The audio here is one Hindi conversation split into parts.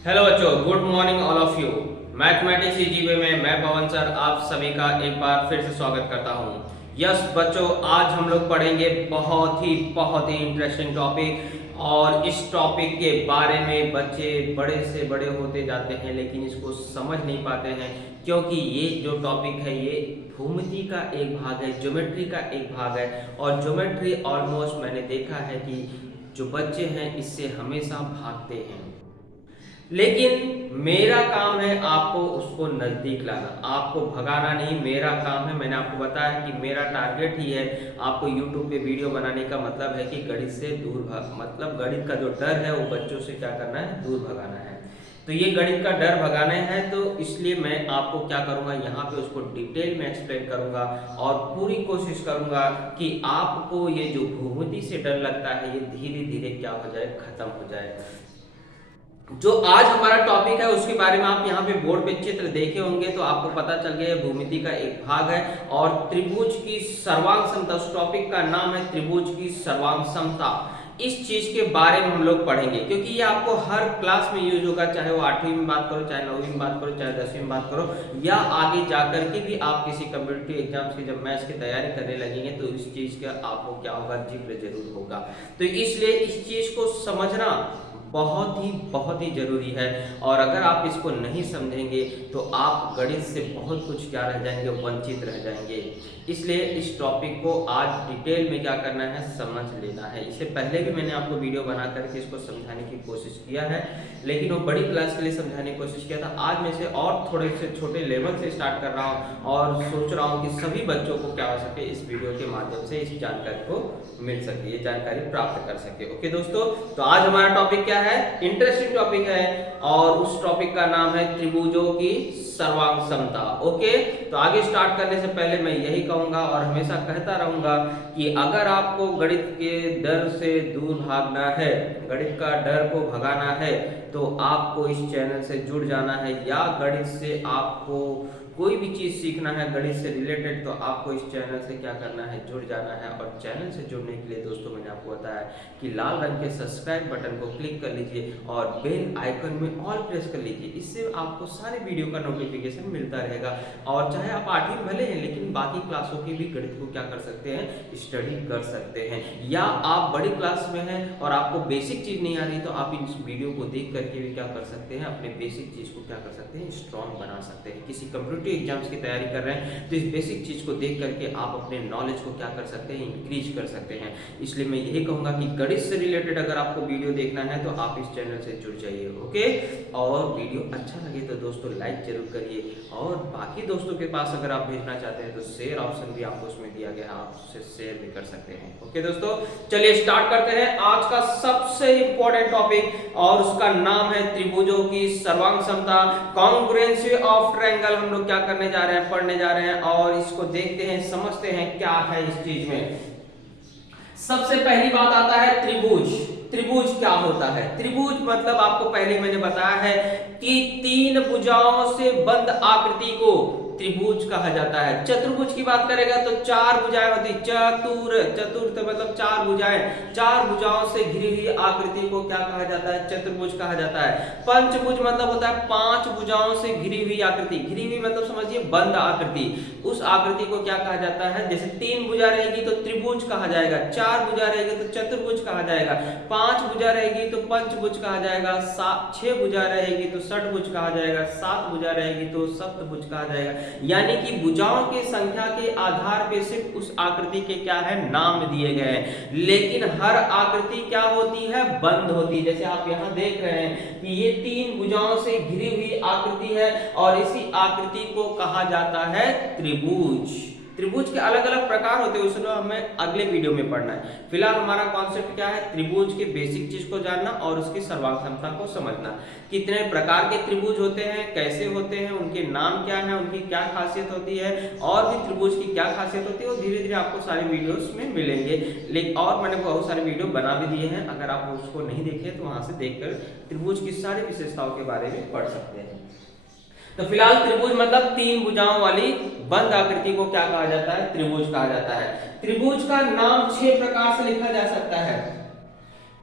हेलो बच्चों, good morning all of you. Mathematics GK में मैं पवन सर आप सभी का एक बार फिर से स्वागत करता हूं। यस बच्चों, आज हम लोग पढ़ेंगे बहुत ही इंटरेस्टिंग टॉपिक। और इस टॉपिक के बारे में बच्चे बड़े से बड़े होते जाते हैं लेकिन इसको समझ नहीं पाते हैं, क्योंकि ये जो टॉपिक है ये भूमिति का एक भाग है, ज्योमेट्री का एक भाग है। और ज्योमेट्री ऑलमोस्ट मैंने देखा है कि जो बच्चे हैं इससे हमेशा भागते हैं, लेकिन मेरा काम है आपको उसको नजदीक लाना, आपको भगाना नहीं। मेरा काम है, मैंने आपको बताया कि मेरा टारगेट ही है आपको यूट्यूब पे वीडियो बनाने का। मतलब है कि गणित से दूर भाग, मतलब गणित का जो डर है वो बच्चों से क्या करना है, दूर भगाना है। तो ये गणित का डर भगाना है, तो इसलिए मैं आपको क्या करूंगा, यहाँ पे उसको डिटेल में एक्सप्लेन करूंगा और पूरी कोशिश करूंगा कि आपको ये जो भूमिति से डर लगता है ये धीरे धीरे क्या हो जाए, खत्म हो जाए। जो आज हमारा टॉपिक है उसके बारे में आप यहाँ पे बोर्ड पे चित्र देखे होंगे तो आपको पता चल गया भूमिति का एक भाग है और त्रिभुज की सर्वांग समता। उस टॉपिक का नाम है त्रिभुज की सर्वांग समता। इस चीज के बारे में हम लोग पढ़ेंगे क्योंकि ये आपको हर क्लास में यूज होगा, चाहे वो 8वीं में बात करो, चाहे 9वीं में बात करो, चाहे 10वीं में बात करो, या आगे जाकर के भी आप किसी कम्पिटिटिव एग्जाम्स की जब मैथ्स की तैयारी करने लगेंगे तो इस चीज का आपको क्या होगा, जिक्र जरूर होगा। तो इसलिए इस चीज को समझना बहुत ही जरूरी है। और अगर आप इसको नहीं समझेंगे तो आप गणित से बहुत कुछ क्या रह जाएंगे, वंचित रह जाएंगे। इसलिए इस टॉपिक को आज डिटेल में क्या करना है, समझ लेना है। इससे पहले भी मैंने आपको वीडियो बना करके इसको समझाने की कोशिश किया है, लेकिन वो बड़ी क्लास के लिए समझाने की कोशिश किया था। आज मैं इसे और थोड़े से छोटे लेवल से स्टार्ट कर रहा हूँ और सोच रहा हूँ कि सभी बच्चों को क्या हो सके, इस वीडियो के माध्यम से इस जानकारी को मिल सके, ये जानकारी प्राप्त कर सके। ओके दोस्तों, तो आज हमारा टॉपिक क्या है, इंटरेस्टिंग टॉपिक है और उस टॉपिक का नाम है त्रिभुजों की सर्वांग समता। ओके, तो आगे स्टार्ट करने से पहले मैं यही कहूंगा और हमेशा कहता रहूंगा कि अगर आपको गणित के डर से दूर भागना है, गणित का डर को भगाना है, तो आपको इस चैनल से जुड़ जाना है। या गणित से आपको कोई भी चीज सीखना है गणित से रिलेटेड, तो आपको इस चैनल से क्या करना है, जुड़ जाना है। और चैनल से जुड़ने के लिए दोस्तों मैंने आपको बताया कि लाल रंग के सब्सक्राइब बटन को क्लिक कर लीजिए और बेल आइकन में ऑल प्रेस कर लीजिए। इससे आपको सारे वीडियो का नोटिफिकेशन मिलता रहेगा। और चाहे आप 8वीं भले हैं लेकिन बाकी क्लासों की भी गणित को क्या कर सकते हैं, स्टडी कर सकते हैं। या आप बड़ी क्लास में हैं और आपको बेसिक चीज नहीं आ रही तो आप इस वीडियो को देख करके भी क्या कर सकते हैं, अपने बेसिक चीज को क्या कर सकते हैं, स्ट्रॉन्ग बना सकते हैं। किसी कंप्यूटर एग्जाम्स की तैयारी कर रहे हैं तो इस बेसिक चीज को देख करके आप अपने नॉलेज को क्या कर सकते हैं, इंक्रीज कर सकते हैं। इसलिए मैं यही कहूंगा कि गणित से रिलेटेड अगर आपको वीडियो देखना है तो आप इस चैनल से जुड़ जाइए। ओके, और वीडियो अच्छा लगे तो दोस्तों लाइक जरूर करिए और बाकी दोस्तों के पास अगर आप भेजना चाहते हैं तो शेयर ऑप्शन भी आपको उसमें दिया गया है, आप उससे शेयर भी कर सकते हैं। ओके दोस्तों, चलिए स्टार्ट करते हैं आज का सबसे इंपॉर्टेंट टॉपिक और उसका नाम है त्रिभुजों की सर्वांग समता। कॉन्ग्रुएंसी ऑफ ट्रायंगल हम लोग क्या करने जा रहे हैं, पढ़ने जा रहे हैं और इसको देखते हैं, समझते हैं क्या है इस चीज में। सबसे पहली बात आता है त्रिभुज। त्रिभुज क्या होता है, त्रिभुज मतलब आपको पहले मैंने बताया है कि 3 भुजाओं से बंद आकृति को त्रिभुज कहा जाता है। चतुर्भुज की बात करेगा तो 4 भुजाएं होती, चतुर्थ मतलब 4 भुजाएं, 4 भुजाओं से घिरी हुई आकृति को क्या कहा जाता है, चतुर्भुज कहा जाता है। पंचभुज मतलब होता है 5 भुजाओं से घिरी हुई आकृति, घिरी हुई मतलब समझिए बंद आकृति, उस आकृति को क्या कहा जाता है। जैसे 3 भुजा रहेगी तो त्रिभुज कहा जाएगा, 4 भुजा रहेगी तो चतुर्भुज कहा जाएगा, 5 भुजा रहेगी तो पंचभुज कहा जाएगा, 6 भुजा रहेगी तो षटभुज कहा जाएगा, 7 भुजा रहेगी तो सप्तभुज कहा जाएगा। यानी कि भुजाओं की संख्या के आधार पे सिर्फ उस आकृति के क्या है, नाम दिए गए हैं, लेकिन हर आकृति क्या होती है, बंद होती है। जैसे आप यहाँ देख रहे हैं कि ये 3 भुजाओं से घिरी हुई आकृति है और इसी आकृति को कहा जाता है त्रिभुज। त्रिभुज के अलग अलग प्रकार होते हैं, उसमें हमें अगले वीडियो में पढ़ना है। फिलहाल हमारा कॉन्सेप्ट क्या है, त्रिभुज के बेसिक चीज को जानना और उसकी सर्वांग क्षमता को समझना। कितने प्रकार के त्रिभुज होते हैं, कैसे होते हैं, उनके नाम क्या है, उनकी क्या खासियत होती है और भी त्रिभुज की क्या खासियत होती है, और धीरे धीरे आपको सारे वीडियोस में मिलेंगे। लेकिन और मैंने बहुत सारे वीडियो बना भी दिए हैं, अगर आप उसको नहीं देखे तो वहां से देखकर त्रिभुज की सारी विशेषताओं के बारे में पढ़ सकते हैं। तो फिलहाल त्रिभुज मतलब 3 भुजाओं वाली बंद आकृति को क्या कहा जाता है, त्रिभुज कहा जाता है। त्रिभुज का नाम 6 प्रकार से लिखा जा सकता है।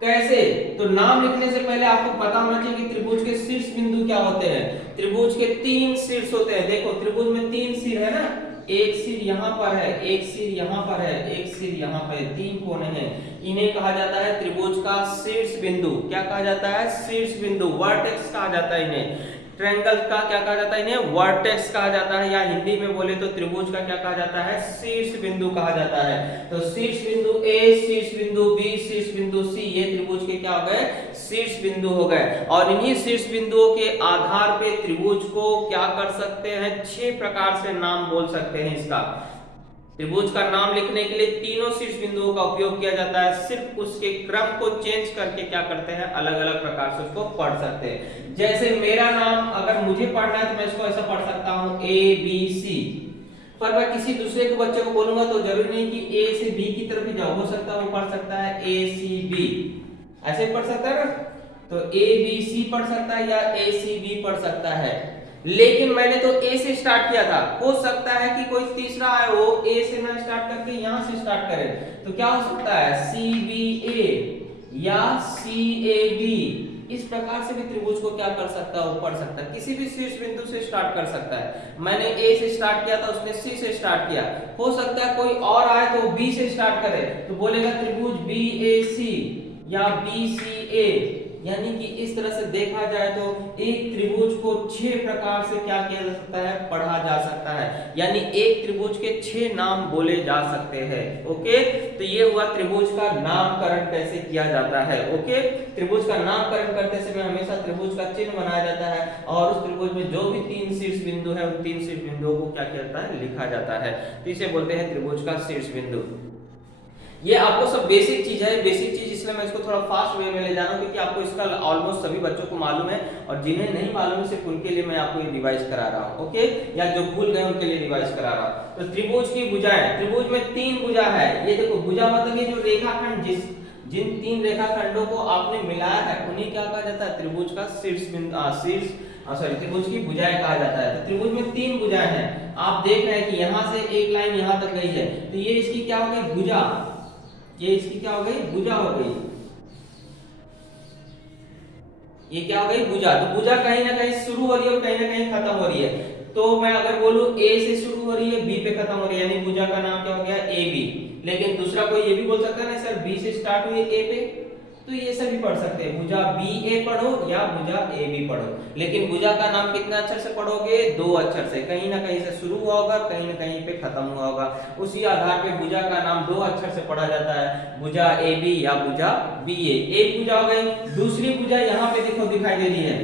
कैसे, तो नाम लिखने से पहले आपको पता होना चाहिए कि त्रिभुज के शीर्ष क्या होते हैं? त्रिभुज के 3 शीर्ष होते हैं। देखो त्रिभुज में 3 सिर है ना, एक सिर यहाँ पर है, एक सिर यहाँ पर है, एक सिर यहाँ पर है, 3 कोने हैं। इन्हें कहा जाता है त्रिभुज का शीर्ष बिंदु। क्या कहा जाता है? शीर्ष बिंदु, वर्टेक्स कहा जाता है इन्हें। ट्रायंगल का क्या कहा जाता है? इन्हें वर्टेक्स कहा जाता है, या हिंदी में बोले तो त्रिभुज का क्या कहा जाता है? शीर्ष बिंदु कहा जाता है। तो शीर्ष बिंदु ए, शीर्ष बिंदु बी, शीर्ष बिंदु सी, ये त्रिभुज के क्या हो गए? शीर्ष बिंदु हो गए। और इन्हीं शीर्ष बिंदुओं के आधार पे त्रिभुज को क्या कर सकते हैं? 6 प्रकार से नाम बोल सकते हैं इसका। त्रिभुज का नाम लिखने के लिए तीनों शीर्ष बिंदुओं का उपयोग किया जाता है, सिर्फ उसके क्रम को चेंज करके क्या करते हैं? अलग अलग प्रकार से उसको पढ़ सकते हैं। जैसे मेरा नाम अगर मुझे पढ़ना है तो मैं इसको ऐसा पढ़ सकता हूं ए बी सी, पर मैं किसी दूसरे के बच्चे को बोलूंगा तो जरूरी नहीं कि ए से बी की तरफ ही जाओ, हो सकता है वो पढ़ सकता है ए सी बी, ऐसे पढ़ सकता है ना। तो ए बी सी पढ़ सकता है या ए सी बी पढ़ सकता है, लेकिन मैंने तो ए से स्टार्ट किया था। हो सकता है कि कोई तीसरा आए वो ए से ना स्टार्ट करके यहां से स्टार्ट करे, तो क्या हो सकता है? सी बी ए या सी ए बी। इस प्रकार से भी त्रिभुज को क्या कर सकता है? वो पढ़ सकता है। किसी भी शीर्ष बिंदु से स्टार्ट कर सकता है। मैंने ए से स्टार्ट किया था, उसने सी से स्टार्ट किया। हो सकता है कोई और आए तो बी से स्टार्ट करे, तो बोलेगा त्रिभुज बी ए सी या बी सी ए। यानी कि इस तरह से देखा जाए तो एक त्रिभुज को 6 प्रकार से क्या किया जा सकता है? पढ़ा जा सकता है। यानी एक त्रिभुज के 6 नाम बोले जा सकते हैं। ओके, तो ये हुआ त्रिभुज का नामकरण कैसे किया जाता है। ओके, त्रिभुज का नामकरण करते समय हमेशा त्रिभुज का चिन्ह बनाया जाता है, और उस त्रिभुज में जो भी 3 शीर्ष बिंदु है उन 3 शीर्ष बिंदुओं को क्या किया जाता है? लिखा जाता है। तो इसे बोलते हैं त्रिभुज का शीर्ष बिंदु। ये आपको सब बेसिक चीज है, बेसिक चीज इसलिए मैं इसको थोड़ा फास्ट वे में ले जा रहा हूं क्योंकि आपको इसका ऑलमोस्ट सभी बच्चों को मालूम है, और जिन्हें नहीं मालूम है सिर्फ उनके लिए मैं आपको ये रिवाइज करा रहा हूं। ओके, या जो भूल गए उनके लिए रिवाइज करा रहा हूं। तो त्रिभुज की भुजाएं, त्रिभुज में 3 भुजा है। ये देखो भुजा मतलब ये जो रेखाखंड जिन 3 रेखाखंडों को आपने मिलाया है उन्हें क्या कहा जाता है? त्रिभुज का शीर्ष बिंदु, त्रिभुज की भुजाएं कहा जाता है। तो त्रिभुज में 3 भुजाएं हैं। आप देख रहे हैं कि यहां से एक लाइन यहां तक गई है, तो ये इसकी क्या हो गई? भुजा। ये इसकी क्या हो गई? भुजा हो गई। ये क्या हो गई? भुजा। तो भुजा कहीं ना कहीं शुरू हो रही है और कहीं ना कहीं खत्म हो रही है। तो मैं अगर बोलूं ए से शुरू हो रही है, बी पे खत्म हो रही है, यानी भुजा का नाम क्या हो गया? A B. लेकिन दूसरा कोई ये भी बोल सकता है ना सर बी से स्टार्ट हुई ए पे, तो ये सभी पढ़ सकते हैं। भुजा बी ए पढ़ो या भुजा ए बी पढ़ो, लेकिन भुजा का नाम कितने अक्षर से पढ़ोगे? 2 अक्षर से। कहीं ना कहीं से शुरू हुआ होगा, कहीं ना कहीं पे खत्म हुआ होगा। उसी आधार पे भुजा का नाम 2 अक्षर से पढ़ा जाता है, भुजा ए बी या भुजा बी ए। एक भुजा हो गई। दूसरी भुजा यहाँ पे देखो दिखाई दे रही है,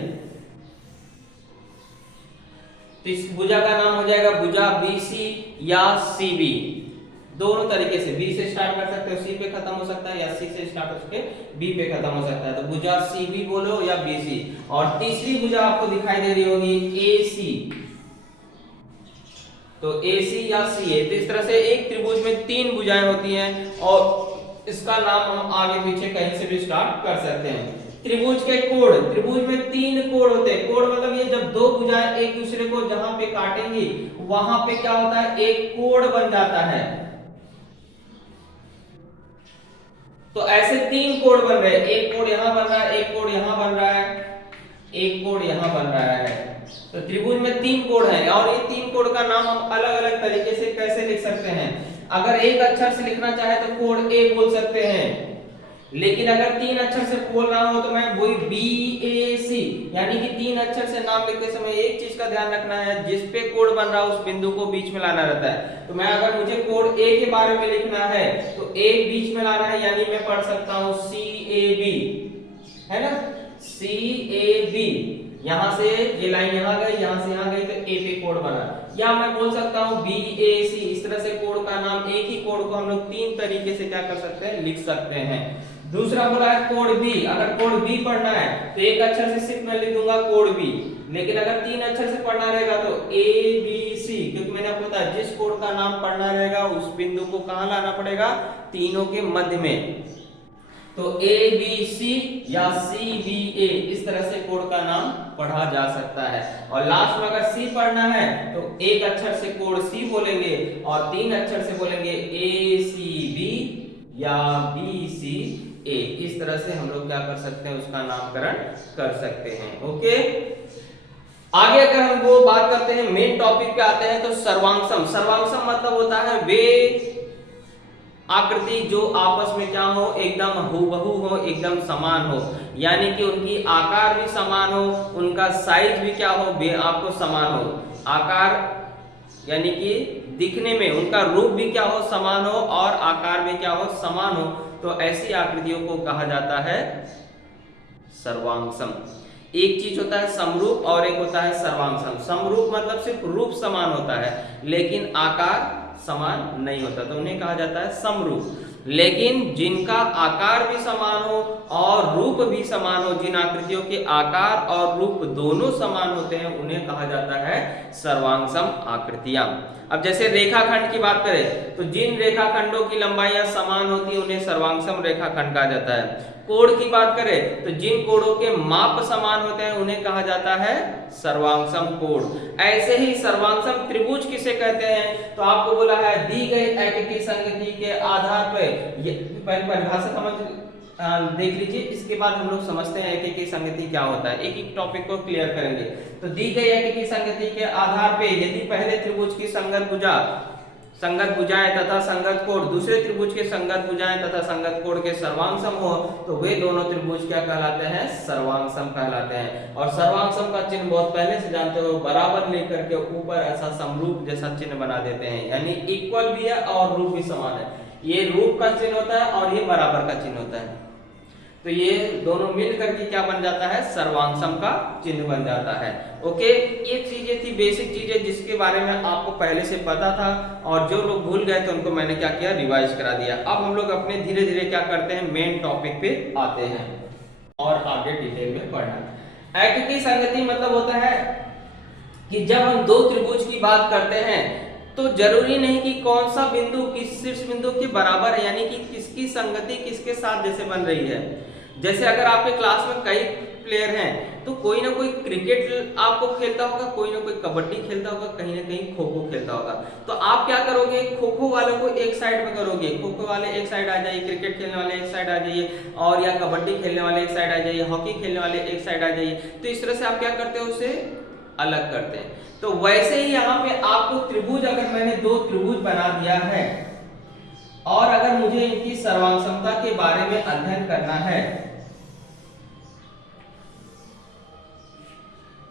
तो इस भुजा का नाम हो जाएगा भुजा बी सी या सी बी। दोनों तरीके से, बी से स्टार्ट कर सकते हो, सी पे खत्म हो सकता है, या सी से स्टार्ट करके बी पे खत्म हो सकता है। तो भुजा सी बी बोलो या बी सी। और तीसरी भुजा आपको दिखाई दे रही होगी ए सी, तो ए सी या सी ए। तो इस तरह से एक त्रिभुज में 3 भुजाएं होती हैं, और इसका नाम हम आगे पीछे कहीं से भी स्टार्ट कर सकते हैं। त्रिभुज के कोण, त्रिभुज में 3 कोण होते हैं। कोण मतलब ये जब 2 भुजाएं एक दूसरे को जहां पे काटेंगी वहां पे क्या होता है? एक कोण बन जाता है। तो ऐसे 3 कोण बन रहे हैं। एक कोण यहां बन रहा है, एक कोण यहां बन रहा है, एक कोण यहां बन रहा है। तो त्रिभुज में 3 कोण हैं, और ये 3 कोण का नाम हम अलग अलग तरीके से कैसे लिख सकते हैं? अगर एक अक्षर से लिखना चाहे तो कोण ए बोल सकते हैं, लेकिन अगर 3 अक्षर से बोलना हो तो मैं वही बी ए सी, यानी कि 3 अक्षर से नाम लिखते समय एक चीज का ध्यान रखना है, जिस पे कोण बन रहा है उस बिंदु को बीच में लाना रहता है। तो मैं अगर मुझे कोण ए के बारे में लिखना है तो ए बीच में लाना है, यानी मैं पढ़ सकता हूं सी ए बी, है ना? सी ए बी। यहां से ये लाइन यहां गई, यहां से यहां गई, तो ए पे कोण बना। या मैं बोल सकता हूं बी ए सी। इस तरह से कोण का नाम, एक ही कोण को हम लोग 3 तरीके से क्या कर सकते हैं? लिख सकते हैं। दूसरा बोला है कोण बी। अगर कोण बी पढ़ना है तो एक अक्षर से सिर्फ मैं लिख दूंगा कोण बी, लेकिन अगर 3 अक्षर से पढ़ना रहेगा तो ए बी सी, क्योंकि मैंने आपको बताया जिस कोण का नाम पढ़ना रहेगा उस बिंदु को कहां लाना पड़ेगा? तीनों के मध्य में। तो ए बी सी या सी बी ए, इस तरह से कोण का नाम पढ़ा जा सकता है। और लास्ट में अगर सी पढ़ना है तो एक अक्षर से कोण सी बोलेंगे, और 3 अक्षर से बोलेंगे ए सी बी या बी सी ए। इस तरह से हम लोग क्या कर सकते हैं? उसका नामकरण कर सकते हैं। ओके, आगे अगर हम वो बात करते हैं मेन टॉपिक पे आते हैं तो सर्वांगसम। सर्वांगसम मतलब होता है वे आकृति जो आपस में क्या हो, एकदम हूबहू हो, एकदम समान हो, यानी कि उनकी आकार भी समान हो, उनका साइज भी क्या हो, वे आपको समान हो। आकार यानी कि दिखने में उनका रूप भी क्या हो, समान हो, और आकार में क्या हो, समान हो। तो ऐसी आकृतियों को कहा जाता है सर्वांगसम। एक चीज होता है समरूप और एक होता है सर्वांगसम। समरूप मतलब सिर्फ रूप समान होता है लेकिन आकार समान नहीं होता, तो उन्हें कहा जाता है समरूप। लेकिन जिनका आकार भी समान हो और रूप भी समान हो, जिन आकृतियों के आकार और रूप दोनों समान होते हैं, उन्हें कहा जाता है सर्वांगसम आकृतियां। अब जैसे रेखाखंड की बात करें तो जिन रेखाखंडों की लंबाइयां समान होती है उन्हें सर्वांगसम रेखाखंड कहा जाता है। कोण की बात करें तो जिन कोणों के माप समान होते हैं उन्हें कहा जाता है सर्वांगसम कोण। ऐसे ही सर्वांगसम त्रिभुज किसे कहते हैं, तो आपको बोला है दी गई एकाकी संगति के आधार पर परिभाषा समझ देख लीजिए, इसके बाद हम लोग समझते हैं एकाकी संगति क्या होता है, एक एक टॉपिक को क्लियर करेंगे। तो दी गई एकाकी संगति के आधार पे यदि पहले त्रिभुज की संगत भुजाएं तथा संगत कोण दूसरे त्रिभुज के संगत भुजाएं तथा संगत कोण के सर्वांगसम हो तो वे दोनों त्रिभुज क्या कहलाते हैं, सर्वांगसम कहलाते हैं। और सर्वांगसम का चिन्ह बहुत पहले से जानते हो, बराबर लेकर के ऊपर ऐसा समरूप जैसा चिन्ह बना देते हैं, यानी इक्वल भी है और रूप भी समान है। ये रूप का चिन्ह होता है और ये बराबर का चिन्ह होता है, तो ये दोनों मिल करके क्या बन जाता है, सर्वांगसम का चिन्ह बन जाता है। ओके, ये चीजें थी बेसिक चीजें जिसके बारे में आपको पहले से पता था, और जो लोग भूल गए तो उनको मैंने क्या किया, रिवाइज करा दिया। अब हम लोग अपने धीरे धीरे क्या करते हैं, मेन टॉपिक पे आते हैं और आगे डिटेल में पढ़ना। एकाकी संगति मतलब होता है कि जब हम दो त्रिभुज की बात करते हैं तो जरूरी नहीं कि कौन सा बिंदु किस शीर्ष बिंदु के बराबर है, यानी कि किसकी संगति किसके साथ जैसे बन रही है। जैसे अगर आपके क्लास में कई प्लेयर हैं तो कोई ना कोई क्रिकेट आपको खेलता होगा, कोई ना कोई कबड्डी खेलता होगा, कहीं ना कहीं खो खो खेलता होगा। तो आप क्या करोगे, खो खो वालों को एक साइड में करोगे, खो खो वाले एक साइड आ जाइए, क्रिकेट खेलने वाले एक साइड आ जाइए, और या कबड्डी खेलने वाले एक साइड आ जाइए, हॉकी खेलने वाले एक साइड आ जाइए। तो इस तरह से आप क्या करते हो, उसे अलग करते हैं। तो वैसे ही यहाँ पे आपको त्रिभुज, अगर मैंने दो त्रिभुज बना दिया है और अगर मुझे इनकी सर्वांगसमता के बारे में अध्ययन करना है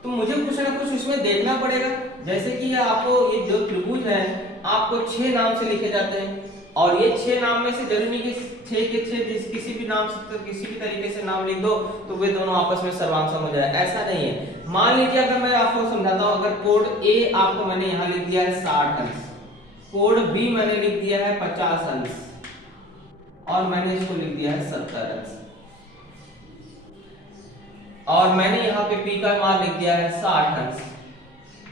तो मुझे कुछ ना कुछ इसमें देखना पड़ेगा। जैसे कि आपको ये जो त्रिभुज है आपको 6 नाम से लिखे जाते हैं, और ये 6 नाम में से जरूरी नहीं कि 6 के 6 किसी भी नाम से किसी भी तरीके से नाम लिख दो तो वे दोनों आपस में सर्वांगसम हो जाए, ऐसा नहीं है। मान लीजिए अगर मैं आपको समझाता हूं, अगर कोण ए आपको मैंने यहां लिख दिया है 60 अंश, कोण बी मैंने लिख दिया है 50 अंश, और मैंने इसको लिख दिया है 70 अंश, और मैंने यहाँ पे P का मान लिख दिया है 60 अंश,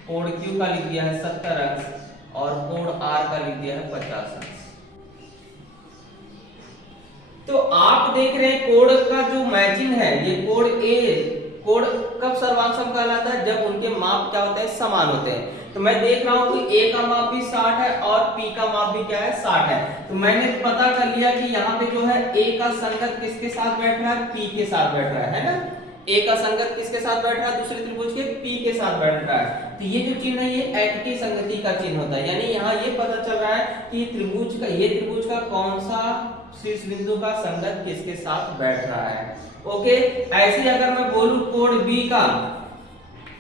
कोण Q का लिख दिया है 70 अंश, और कोण R का लिख दिया है 50 अंश। तो आप देख रहे हैं कोण का जो मैचिंग है, ये कोण A, कोण कब सर्वांगसम कहलाता है, जब उनके माप क्या होते हैं, समान होते हैं। तो मैं देख रहा हूं कि A का माप भी 60 है और P का माप भी क्या है, 60 है। तो मैंने पता कर लिया कि यहाँ पे जो है A का संगत किसके साथ बैठ रहा है, P के साथ बैठ रहा है ना। A का संगत किसके साथ बैठ रहा है, दूसरे त्रिभुज के P के साथ बैठ रहा है। तो ये जो चिन्ह है ये एकाकी संगति का चिन्ह होता है, यानी यहाँ ये पता चल रहा है कि ये त्रिभुज का कौन सा शीर्ष बिंदु का संगत किसके साथ बैठ रहा है। ओके, ऐसे अगर मैं बोलूं कोण B का,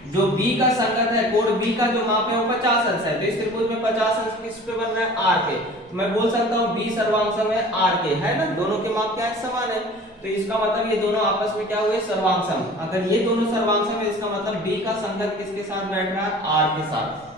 जो B का संगत है, कोण B का जो माप है वो 50 अंश है, तो इस त्रिभुज में 50 अंश किस पे बन रहा है, R के। तो मैं बोल सकता हूँ B सर्वांगसम है R के, है ना, दोनों के माप क्या है, समान है। तो इसका मतलब ये दोनों आपस में क्या हुए, सर्वांगसम। अगर ये दोनों सर्वांगसम है इसका मतलब B का संगत किसके साथ बैठ रहा है, R के साथ।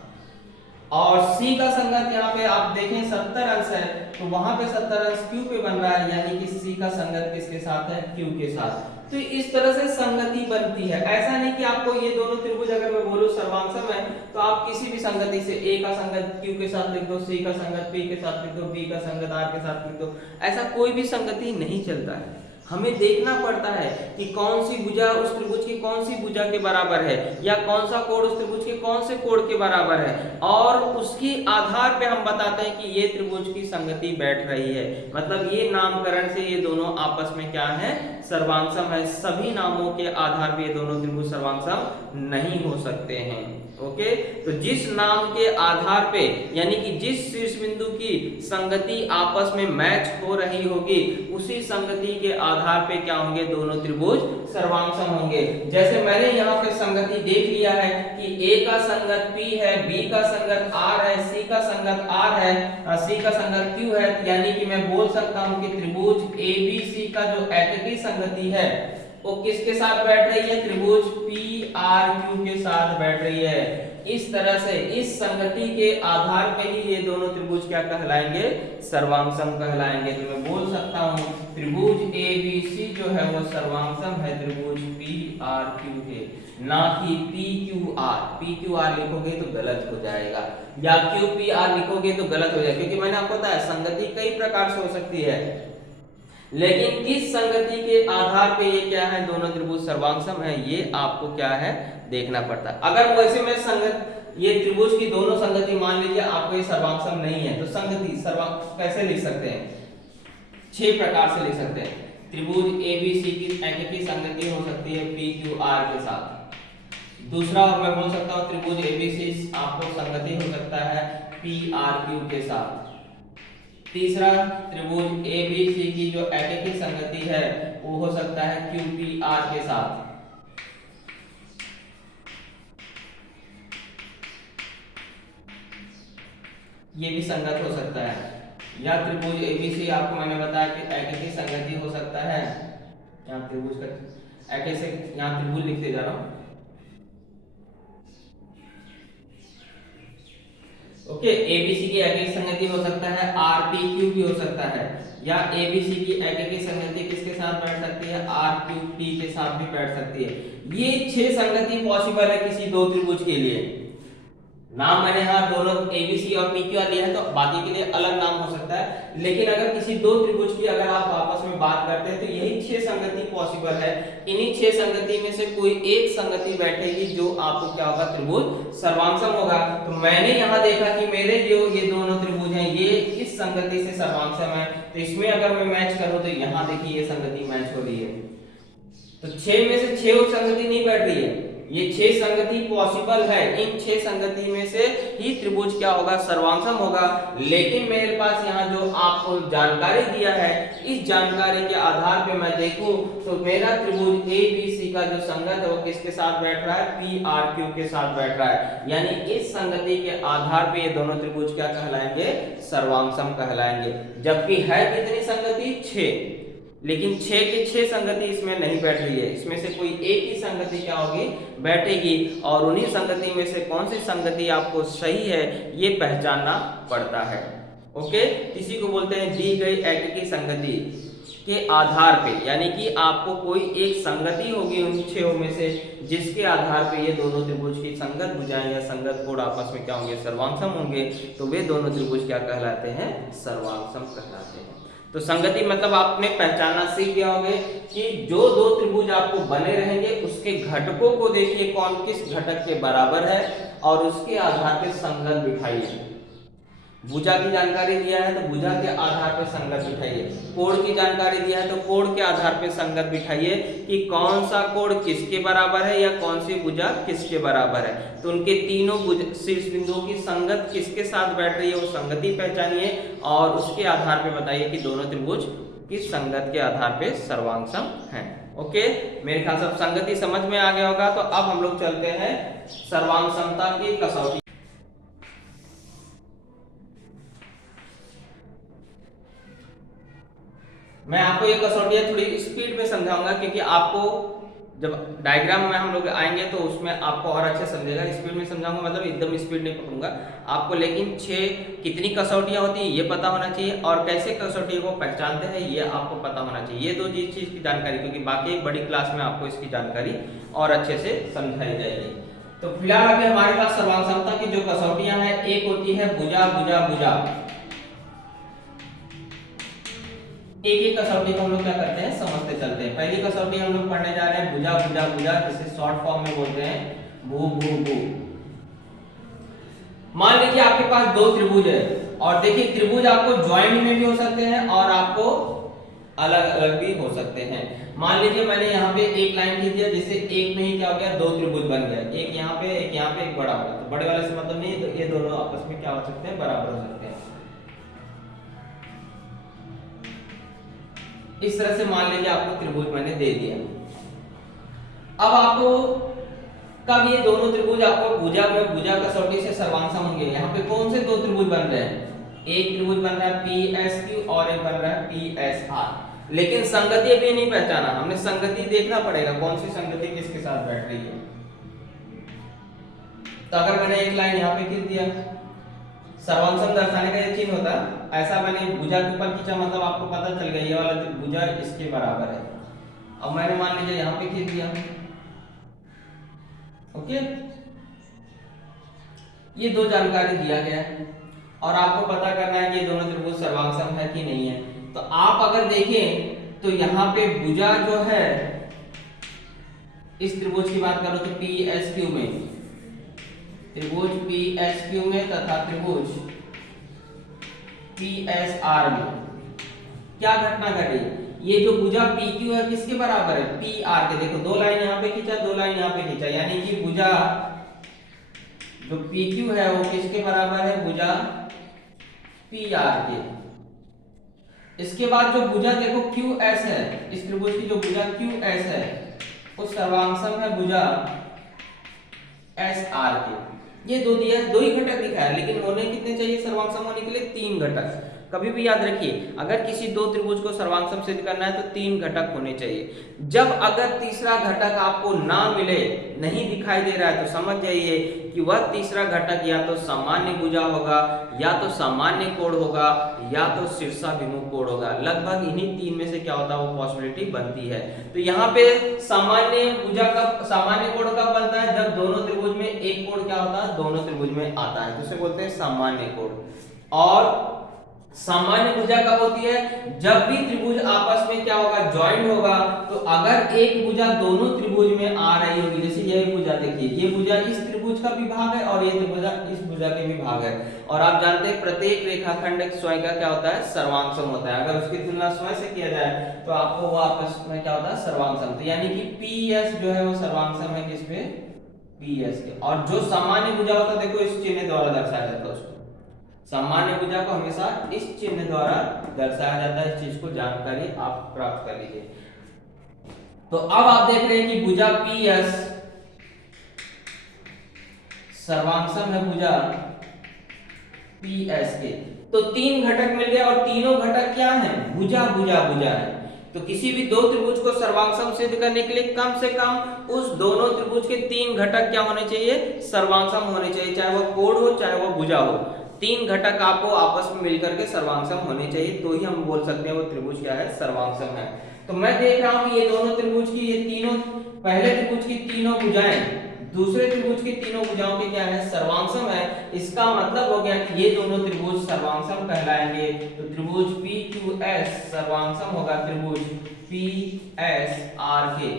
और C का संगत यहाँ पे आप देखें 70 अंश है, तो वहां पे 70 अंश Q पे बन रहा है, यानी कि C का संगत किसके साथ है, Q के साथ। तो इस तरह से संगति बनती है। ऐसा नहीं कि आपको ये दोनों त्रिभुज अगर मैं बोलूं सर्वांगसम है तो आप किसी भी संगति से A का संगत Q के साथ लिख दो, C का संगत P के साथ लिख दो, B का संगत R के साथ लिख दो, ऐसा कोई भी संगति नहीं चलता है। हमें देखना पड़ता है कि कौन सी भुजा उस त्रिभुज की कौन सी भुजा के बराबर है, या कौन सा कोण उस त्रिभुज के कौन से कोण के बराबर है, और उसके आधार पे हम बताते हैं कि ये त्रिभुज की संगति बैठ रही है। मतलब ये नामकरण से ये दोनों आपस में क्या है, सर्वांगसम है। सभी नामों के आधार पे ये दोनों त्रिभुज सर्वांगसम नहीं हो सकते हैं। ओके, तो जिस नाम के आधार पे यानी कि जिस शीर्ष बिंदु की संगति आपस में मैच हो रही होगी, उसी संगति के आधार पे क्या होंगे, दोनों त्रिभुज सर्वांगसम होंगे। जैसे मैंने यहाँ पे संगति देख लिया है कि A का संगत P है, B का संगत R है, C का संगत R है, C का संगत Q है, यानी कि मैं बोल सकता हूँ कि त्रिभुज ABC का जो एककी संगति है वो किसके साथ बैठ रही है, त्रिभुज PRQ के साथ बैठ रही है। इस तरह से इस संगति के आधार पे ही ये दोनों त्रिभुज क्या कहलाएंगे, सर्वांगसम कहलाएंगे। तो मैं बोल सकता हूँ त्रिभुज ABC जो है वो सर्वांगसम है त्रिभुज PRQ के, ना कि PQR। PQR लिखोगे तो गलत हो जाएगा, या QPR लिखोगे तो गलत हो जाएगा, क्योंकि मैंने आपको बताया संगति कई प्रकार से हो सकती है, लेकिन किस संगति के आधार पे ये क्या है, दोनों त्रिभुज सर्वांगसम है, ये आपको क्या है देखना पड़ता है। अगर वैसे में संगत ये त्रिभुज की दोनों संगति मान लीजिए आपको ये सर्वांगसम नहीं है, तो संगति सर्वांग कैसे लिख सकते हैं, 6 प्रकार से लिख सकते हैं। त्रिभुज ABC की एककी संगति हो सकती है PQR के साथ। दूसरा मैं बोल सकता हूँ त्रिभुज ABC आपको संगति हो सकता है PRQ के साथ। तीसरा त्रिभुज ABC की जो एककी संगति है वो हो सकता है QPR के साथ। ये भी संगत हो सकता है। या त्रिभुज ABC आपको मैंने बताया कि एककी संगति हो सकता है, यहाँ त्रिभुज का एककी, यहाँ त्रिभुज लिखते जा रहा हूँ। ओके, ABC की एककी संगति हो सकता है RPQ भी हो सकता है, या ABC की एककी संगति किसके साथ बैठ सकती है, RQP के साथ भी बैठ सकती है। ये 6 संगति पॉसिबल है किसी दो त्रिभुज के लिए। नाम मैंने यहाँ दोनों ABC और PQR लिया है, तो बाकी के लिए अलग नाम हो सकता है, लेकिन अगर किसी दो त्रिभुज की अगर आप आपस में बात करते हैं तो यही 6 संगति पॉसिबल है। इन्हीं 6 संगति में से कोई एक संगति बैठेगी जो आपको क्या होगा, त्रिभुज सर्वांगसम होगा। तो मैंने यहाँ देखा कि मेरे जो ये दोनों त्रिभुज हैं ये इस संगति से सर्वांगसम है, तो इसमें अगर मैं मैच करूं तो यहाँ देखिए ये संगति मैच हो रही है। तो 6 में से 6 संगति नहीं बैठ रही है, ये 6 संगति पॉसिबल है। इन 6 संगति में से ही त्रिभुज क्या होगा, सर्वांगसम होगा। लेकिन मेरे पास यहाँ जो आपको जानकारी दिया है, इस जानकारी के आधार पे मैं देखूं तो मेरा त्रिभुज ABC का जो संगत है वो किसके साथ बैठ रहा है, PRQ के साथ बैठ रहा है। यानी इस संगति के आधार पे ये दोनों त्रिभुज क्या कहलाएंगे, सर्वांगसम कहलाएंगे। जबकि है कितनी संगति, 6, लेकिन 6 की 6 संगति इसमें नहीं बैठ रही है। इसमें से कोई एक ही संगति क्या होगी, बैठेगी, और उन्हीं संगति में से कौन सी संगति आपको सही है ये पहचानना पड़ता है। ओके, इसी को बोलते हैं दी गई एककी संगति के आधार पे, यानी कि आपको कोई एक संगति होगी उन 6 में से जिसके आधार पे ये दोनों त्रिभुज की संगत भुजाएं या संगत कोण आपस में क्या होंगे, सर्वांगसम होंगे। तो वे दोनों त्रिभुज क्या कहलाते हैं, सर्वांगसम कहलाते हैं। तो संगति मतलब आपने पहचानना सीख गया होंगे कि जो दो त्रिभुज आपको बने रहेंगे उसके घटकों को देखिए कौन किस घटक के बराबर है और उसके आधार पर संगत बिठाइए। भुजा की जानकारी दिया है तो भुजा के आधार पर संगत बिठाइए, कोण की जानकारी दिया है तो कोण के आधार पर संगत बिठाइए कि कौन सा कोण किसके बराबर है या कौन सी भुजा किसके बराबर है। तो उनके तीनों शीर्ष बिंदुओं की संगत किसके साथ बैठ रही है वो संगति पहचानिए और उसके आधार पर बताइए कि दोनों त्रिभुज किस संगत के आधार पर सर्वांगसम हैं। ओके, मेरे ख्याल से संगति समझ में आ गया होगा। तो अब हम लोग चलते हैं सर्वांगसमता की कसौटी। मैं आपको ये कसौटियां थोड़ी स्पीड में समझाऊंगा क्योंकि आपको जब डायग्राम में हम लोग आएंगे तो उसमें आपको और अच्छा समझेगा। स्पीड में समझाऊंगा मतलब एकदम स्पीड नहीं पकड़ूंगा आपको, लेकिन 6 कितनी कसौटियां होती है ये पता होना चाहिए और कैसे कसौटियों को पहचानते हैं ये आपको पता होना चाहिए। ये दो चीज की जानकारी, क्योंकि बाकी बड़ी क्लास में आपको इसकी जानकारी और अच्छे से समझाई जाएगी। तो फिलहाल अभी हमारे पास सर्वांगसमता की जो कसौटियां हैं, एक होती है भुजा भुजा भुजा, एक एक कसौटी को हम लोग क्या करते हैं, समझते चलते हैं। पहली कसौटी हम लोग पढ़ने जा रहे हैं भुजा भुजा भुजा, जिसे शॉर्ट फॉर्म में बोलते हैं भू भू भू। मान लीजिए आपके पास दो त्रिभुज है, और देखिए त्रिभुज आपको ज्वाइंट में भी हो सकते हैं और आपको अलग अलग भी हो सकते हैं। मान लीजिए मैंने यहाँ पे एक लाइन खींच दिया, जिससे एक में ही क्या हो गया, दो त्रिभुज बन गया, एक यहाँ पे एक यहाँ पे, एक बड़ा वाला। तो बड़े वाले से मतलब नहीं, तो ये दोनों आपस में क्या हो सकते हैं, बराबर हो सकते हैं। इस तरह से मान लीजिए आपको त्रिभुज मैंने दे दिया। अब आपको कब ये दोनों त्रिभुज आपको भुजा में भुजा कसौटी से सर्वांगसम होंगे। यहाँ पे कौन से दो त्रिभुज बन रहे हैं, एक त्रिभुज बन रहा है PSQ और एक बन रहा है PSR। लेकिन संगति अभी नहीं पहचाना, हमने संगति देखना पड़ेगा, कौन सी संगति किसके साथ बैठ रही है। तो अगर मैंने एक लाइन यहाँ पे खींच दिया, सर्वांगसम दर्शाने का ये चिन्ह होता है, ऐसा मैंने भुजा के ऊपर खींचा, मतलब आपको पता चल गया ये वाला भुजा इसके बराबर है। अब मैंने मान लीजिए यहाँ पे खींच दिया, ओके। ये दो जानकारी दिया गया है और आपको पता करना है कि ये दोनों त्रिभुज सर्वांगसम है कि नहीं है। तो आप अगर देखें तो यहाँ पे भुजा जो है, इस त्रिभुज की बात करो तो PSQ में, त्रिभुज PSQ में तथा त्रिभुज PSR में क्या घटना घटी, ये जो भुजा PQ है किसके बराबर है, PR के। देखो दो लाइन यहाँ पे खींचा, दो लाइन यहाँ पे खींचा, यानी कि भुजा जो PQ है वो किसके बराबर है, भुजा PR के। इसके बाद जो भुजा देखो QS है, इस त्रिभुज की जो भुजा QS है वो सर्वांगसम है भुजा SR के। ये दो दिया, दो ही घटक दिखा है, लेकिन होने कितने चाहिए सर्वांगसम होने के लिए, तीन घटक। कभी भी याद रखिए, अगर किसी दो त्रिभुज को सर्वांगसम सिद्ध करना है तो तीन घटक होने चाहिए। जब अगर तीसरा घटक आपको ना मिले, नहीं दिखाई दे रहा है, तो समझ जाइए कि वह तीसरा घटक या तो सामान्य भुजा होगा, या तो सामान्य कोण होगा, या तो शीर्षाभिमुख कोण होगा। लगभग इन्हीं तीन में से क्या होता है, वो पॉसिबिलिटी बनती है। तो यहाँ पे सामान्य भुजा का सामान्य कोण कब बनता है, जब दोनों त्रिभुज में एक कोण क्या होता है, दोनों त्रिभुज में आता है, तो उसे बोलते हैं सामान्य कोण। और सामान्य भुजा कब होती है, जब भी त्रिभुज आपस में क्या होगा, ज्वाइंट होगा। तो अगर एक भुजा दोनों त्रिभुज में आ रही होगी, जैसे ये भुजा देखिए, ये भुजा इस त्रिभुज का विभाग है और ये भुजा इस भुजा के विभाग है। और आप जानते हैं प्रत्येक रेखाखंड स्वयं का क्या होता है, सर्वांगसम होता है। अगर उसकी तुलना स्वयं से किया जाए तो आपको वो आपस में क्या होता है, सर्वांगसम। तो यानी कि PS जो है वो सर्वांगसम है किस पे, PS के। और जो सामान्य भुजा होता है, देखो इस चिन्ह द्वारा दर्शाया जाता है उसको, सामान्य भुजा को हमेशा इस चिन्ह द्वारा दर्शाया जाता है। इस चीज को जानकारी आप प्राप्त कर लीजिए। तो अब आप देख रहे हैं कि भुजा PS सर्वांगसम है भुजा PS के। तो तीन घटक मिल गए, और तीनों घटक क्या हैं, भुजा भुजा भुजा है। तो किसी भी दो त्रिभुज को सर्वांगसम सिद्ध करने के लिए कम से कम उस दोनों त्रिभुज के तीन घटक क्या होने चाहिए, सर्वांगसम होने चाहिए, चाहे वह कोण हो चाहे वह भुजा हो। तीन घटक आपको आपस में मिलकर के सर्वांगसम होने चाहिए, तो ही हम बोल सकते हैं वो त्रिभुज क्या है, सर्वांगसम है। तो मैं देख रहा हूं कि ये दोनों त्रिभुज की, ये तीनों, पहले त्रिभुज की तीनों भुजाएं दूसरे त्रिभुज की तीनों भुजाओं के क्या है, सर्वांगसम है। इसका मतलब हो गया कि ये दोनों त्रिभुज सर्वांगसम कहलाएंगे। तो त्रिभुज PQS सर्वांगसम होगा त्रिभुज PSR के।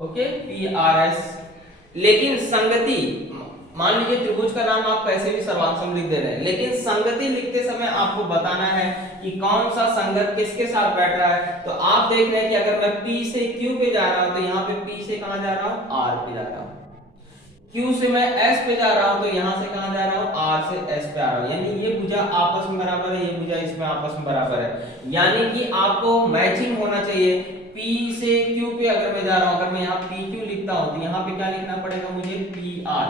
Okay, PRS। लेकिन संगति, मान लीजिए त्रिभुज का नाम आप कैसे भी सर्वांगसम लिख दे रहे हैं, लेकिन संगति लिखते समय आपको बताना है कि कौन सा संगत किसके साथ बैठ रहा है। तो आप देख रहे हैं कि अगर मैं P से Q पे जा रहा हूं, तो यहाँ पे P से कहां जा रहा हूं, R पे जा रहा हूं। Q से मैं S पे जा रहा हूं, तो यहाँ से कहां जा रहा हूं, R से S पे आ रहा हूं। यानी ये भुजा आपस में बराबर है, ये भुजा इसमें आपस में बराबर है। यानी कि आपको मैचिंग होना चाहिए। P से Q पे अगर मैं जा रहा हूं, अगर मैं यहाँ PQ लिखता हूं, तो यहाँ पे क्या लिखना पड़ेगा मुझे, PR,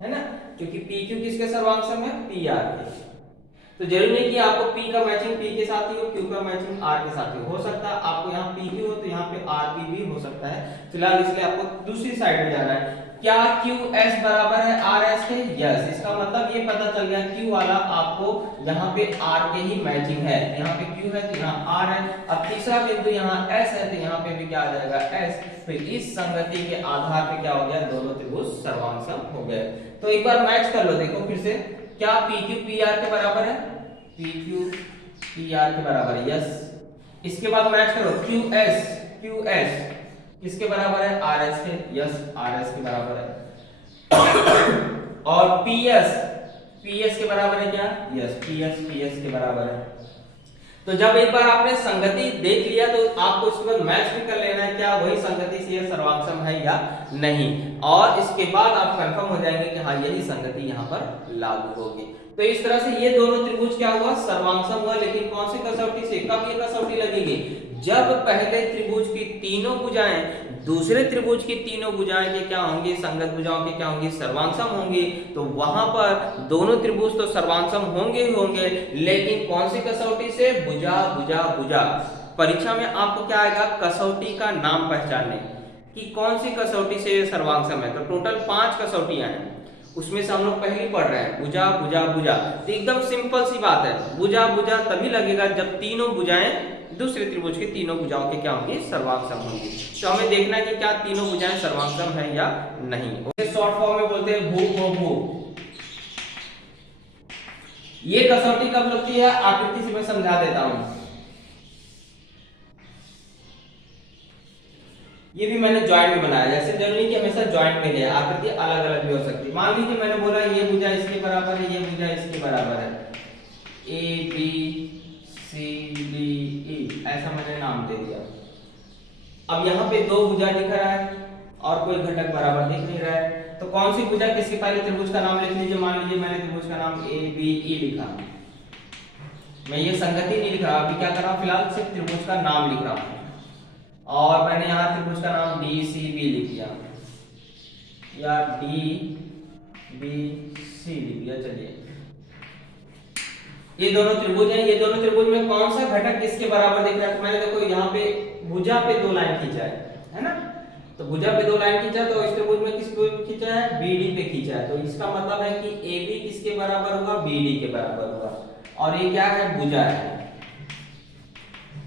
है ना, क्योंकि PQ किसके सर्वांगसम है, PR के। तो जरूरी नहीं कि आपको P का मैचिंग P के साथ ही हो, Q का मैचिंग R के साथ ही हो सकता है आपको यहाँ PQ हो तो यहाँ पे RP भी हो सकता है। फिलहाल इसलिए आपको दूसरी साइड में जाना है। क्या QS बराबर है RS के, यस। इसका मतलब ये पता चल गया Q वाला आपको यहाँ पे R के ही मैचिंग है। यहाँ पे Q है तो यहाँ R है। अब तीसरा बिंदु यहाँ S है, तो यहाँ पे भी क्या आ जाएगा, S। फिर इस संगति के आधार पे क्या हो गया, दोनों त्रिभुज सर्वांगसम हो गए। तो एक बार मैच कर लो, देखो फिर से क्या PQ PR के बराबर है? PQ PR के बराबर है, यस। इसके बाद मैच करो QS किसके बराबर है? RS के, यस RS के बराबर है। और PS के बराबर है क्या? यस PS के बराबर है। तो जब एक बार आपने संगति देख लिया तो आपको इसके बाद मैच भी कर लेना है क्या वही संगति से यह सर्वांगसम है या नहीं, और इसके बाद आप कंफर्म हो जाएंगे कि हाँ यही संगति यहाँ पर लागू होगी। तो इस तरह से ये दोनों त्रिभुज क्या हुआ? सर्वांगसम हुआ। लेकिन कौन सी कसौटी से? कब ये कसौटी लगेगी? जब पहले त्रिभुज की तीनों भुजाएं दूसरे त्रिभुज की तीनों भुजाएं के क्या होंगी? संगत भुजाओं के क्या होंगी? सर्वांगसम होंगी। तो वहां पर दोनों त्रिभुज तो सर्वांगसम होंगे ही होंगे, लेकिन कौन सी कसौटी से? भुजा भुजा भुजा। परीक्षा में आपको क्या आएगा? कसौटी का नाम पहचानने कि कौन सी कसौटी से सर्वांगसम है। तो टोटल 5 कसौटियां हैं, उसमें से हम लोग पहली पढ़ रहे हैं भुजा भुजा भुजा। तो एकदम सिंपल सी बात है, भुजा भुजा तभी लगेगा जब तीनों भुजाएं दूसरे त्रिभुज की तीनों भुजाओं के क्या होंगी? सर्वांगसम होंगी। तो हमें देखना है कि क्या तीनों भुजाएं सर्वांगसम है या नहीं। ओके, शॉर्ट फॉर्म में बोलते हैं भू भू भू। ये कसौटी कब लगती है? आकृति से मैं समझा देता हूं। ये भी मैंने जॉइंट में बनाया, जैसे जरूरी कि हमेशा जॉइंट में ले, आकृति अलग अलग भी हो सकती है। मान लीजिए मैंने बोला ये भुजा इसके बराबर है, ये भुजा इसके बराबर है, ABCDE ऐसा मैंने नाम दे दिया। अब यहाँ पे दो भुजा दिख रहा है और कोई घटक बराबर दिख नहीं रहा है, तो कौन सी भुजा किसके? पहले त्रिभुज का नाम लिख लीजिए। मान लीजिए मैंने त्रिभुज का नाम ABE लिखा, मैं ये संगति नहीं लिख रहा, अभी क्या कर रहा हूँ? फिलहाल सिर्फ त्रिभुज का नाम लिख रहा हूँ। और मैंने यहाँ त्रिभुज का नाम DCB लिख दिया या DBC लिख दिया। चलिए, ये दोनों त्रिभुज हैं, ये दोनों त्रिभुज में कौन सा घटक किसके बराबर दिख रहा है? तो मैंने देखो यहाँ पे भुजा पे 2 लाइन खींचा है ना, तो भुजा पे 2 लाइन खींचा, तो इस त्रिभुज में किस पे खींचा है? BD पे खींचा है। तो इसका मतलब है कि AB किसके बराबर होगा? BD के बराबर होगा। और ये क्या है? भुजा है,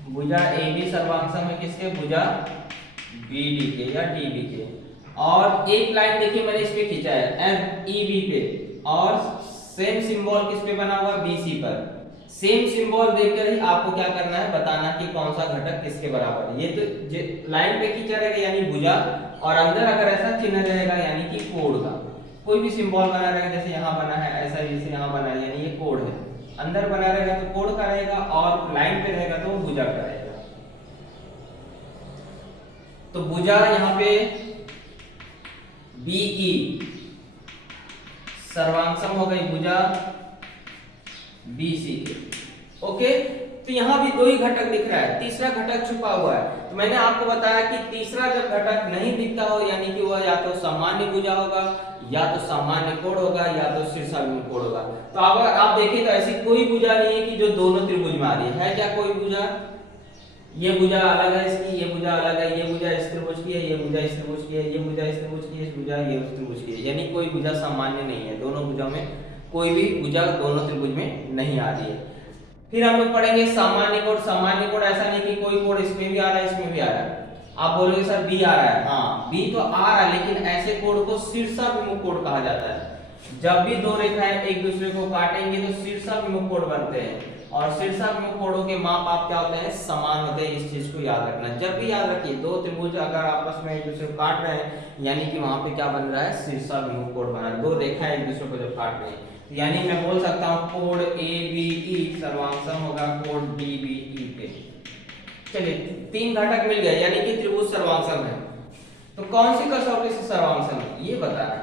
भुजा AB सर्वांगसम है किसके? भुजा BD के या DB के। और एक लाइन देखिए मैंने इस पे खींचा है FEB पे, और सेम सिंबल किस पे बना हुआ? BC पर। सेम सिंबल देखकर ही आपको क्या करना है? बताना कि कौन सा घटक किसके बराबर है। ये तो लाइन पे खींचा रहेगा यानी भुजा, और अंदर अगर ऐसा चिन्ह रहेगा यानी कि कोण का कोई भी सिंबल बना रहेगा, जैसे यहाँ बना है ऐसा, जैसे यहाँ बना है यानी ये कोण है। अंदर बना रहेगा तो कोण का रहेगा, और लाइन पे रहेगा तो भुजा का रहेगा। तो भुजा यहाँ पे BE सर्वांगसम हो गई भुजा BC। ओके, तो यहाँ भी 2 ही घटक दिख रहा है, तीसरा घटक छुपा हुआ है। तो मैंने आपको बताया कि तीसरा जब घटक नहीं दिखता हो यानी कि वह या तो सामान्य भुजा होगा, या तो सामान्य कोण होगा, या तो शीर्षाभिमुख कोण होगा। तो अगर आप देखें तो ऐसी कोई भुजा नहीं है कि जो दोनों त्रिभुज में आ रही है क्या? कोई भुजा? ये भुजा अलग है इसकी, ये भुजा अलग है, ये भुजा इस त्रिभुज की है, ये भुजा इस त्रिभुज की है, ये भुजा इस त्रिभुज की है, इस भुजा ये उस त्रिभुज की है, यानी कोई भुजा सामान्य नहीं है। दोनों भुजाओं में कोई भी भुजा दोनों त्रिभुज में नहीं आ रही है। फिर हम लोग पढ़ेंगे सामान्य कोण। सामान्य कोण ऐसा नहीं कि कोई कोण इसमें भी आ रहा है इसमें भी आ रहा है। आप बोलोगे सर B आ रहा है, हाँ B तो आ रहा है, लेकिन ऐसे कोण को शीर्षाभिमुख कोण कहा जाता है। जब भी 2 रेखाएं एक दूसरे को काटेंगे तो शीर्षाभिमुख कोण बनते हैं, और शीर्षाभिमुख कोणों के माप आप क्या होते हैं? समान होते हैं। इस चीज को याद रखना। जब भी याद रखिए 2 त्रिभुज अगर आपस में एक दूसरे को काट रहे हैं यानी कि वहां पे क्या बन रहा है? शीर्षाभिमुख कोण बन रहा है। 2 रेखाएं एक दूसरे को जब काट रहे हैं यानी मैं बोल सकता हूं कोण ABE सर्वांगसम होगा कोण DBE पे। चलिए, 3 घटक मिल गए यानी कि त्रिभुज सर्वांगसम है। तो कौन सी कसौटी से सर्वांगसम है ये बताना है।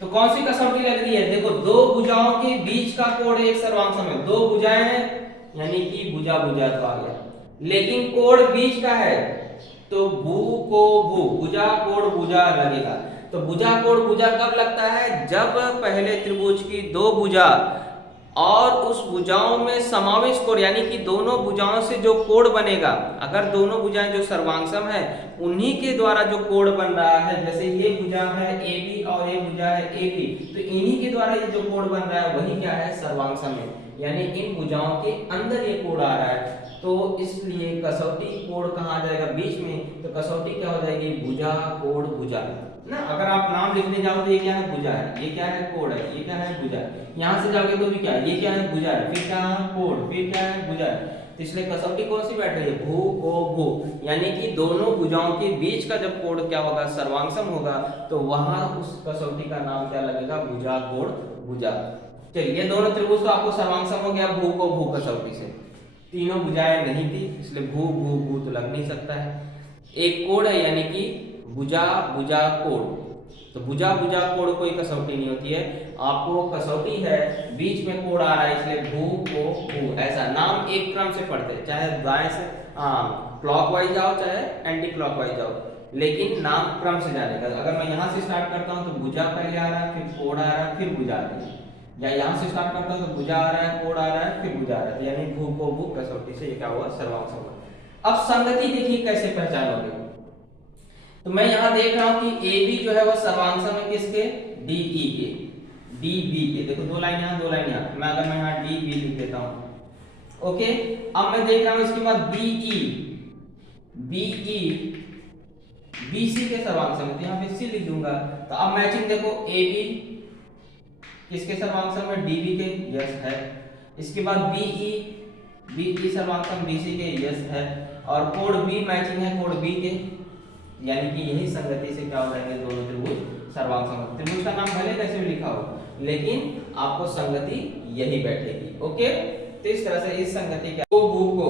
तो कौन सी कसौटी लग रही है? देखो, 2 भुजाओं के बीच का कोण एक सर्वांगसम है। 2 भुजाएं हैं यानी कि भुजा भुजा तो आ गया, लेकिन कोण बीच का है तो भू को भू, भुजा कोण भुजा लगेगा। तो भुजा कोण भुजा कब लगता है? जब पहले त्रिभुज की 2 भुजा और उस भुजाओं में समावेश कोण यानी कि दोनों भुजाओं से जो कोण बनेगा, अगर दोनों भुजाएं जो सर्वांगसम है उन्हीं के द्वारा जो कोण बन रहा है, जैसे ये भुजा है AB और ये भुजा है AB, तो इन्हीं के द्वारा ये जो कोण बन रहा है वही क्या है? सर्वांगसम है, यानी इन भुजाओं के अंदर ये कोण आ रहा है। तो इसलिए कसौटी कोण कहाँ आ जाएगा? बीच में। तो कसौटी क्या हो जाएगी? भुजा कोण भुजा। ना। अगर आप नाम लिखने जाओ तो ये क्या है, भुजा है, ये क्या है, कोड है, ये क्या है, भुजा है। यहाँ से जाओगे तो भी क्या है, ये क्या है, भुजा है, फिर क्या है, कोड, फिर क्या है, भुजा है। तो इसलिए कसौटी कौन सी बैठ रही है, भू को भू, यानी कि दोनों भुजाओं के बीच का जब कोड क्या होगा, सर्वांगसम होगा, तो वहां उस कसौटी का नाम क्या लगेगा, भुजा कोड भुजा। चलिए ये दोनों त्रिभुज तो आपको सर्वांगसम हो गया भू को भू कसौटी से। तीनों भुजाएं नहीं थी इसलिए भू भू भू तो लग नहीं सकता है। एक कोड है यानी कि भुजा भुजा कोड। तो भुजा भुजा कोड कोई कसौटी नहीं होती है। आपको कसौटी है, बीच में कोड आ रहा है इसलिए भू को भू, ऐसा नाम एक क्रम से पढ़ते हैं, चाहे दाएं से क्लॉकवाइज जाओ चाहे एंटी क्लॉकवाइज जाओ, लेकिन नाम क्रम से जाने का। अगर मैं यहाँ से स्टार्ट करता हूँ तो भुजा पहले आ रहा है, फिर कोड आ रहा है, फिर भुजा आ रही है, या यहाँ से स्टार्ट करता हूँ तो भुजा आ रहा है, कोड आ रहा है, फिर भुजा आ रहा है, यानी भू को भू कसौटी से ये क्या हुआ, सर्वांगसम हुआ। अब संगति देखिए कैसे पहचानोगे। तो मैं यहाँ देख रहा हूँ कि ए बी जो है वह सर्वांगसम है किसके, डी ई के, डी बी के। देखो दो लाइन यहाँ दो लाइन यहाँ, मैं अगर मैं यहाँ डी बी लिख देता हूँ, ओके। अब मैं देख रहा हूँ इसके बाद बी ई बी सी के सर्वांगसम है, तो यहाँ पे सी लिख दूंगा। तो अब मैचिंग देखो, ए बी किसके सर्वांगसम है, डी बी के, यस है। इसके बाद बी ई सर्वांगसम डी सी के, यस है। और कोड बी मैचिंग है कोड बी के, यानी कि यही संगति से क्या हो जाएंगे, दोनों त्रिभुज सर्वांगसम। त्रिभुज का नाम भले कैसे भी लिखा हो लेकिन आपको संगति यही बैठेगी, ओके। तो इस तरह से इस संगति क्या को भू को,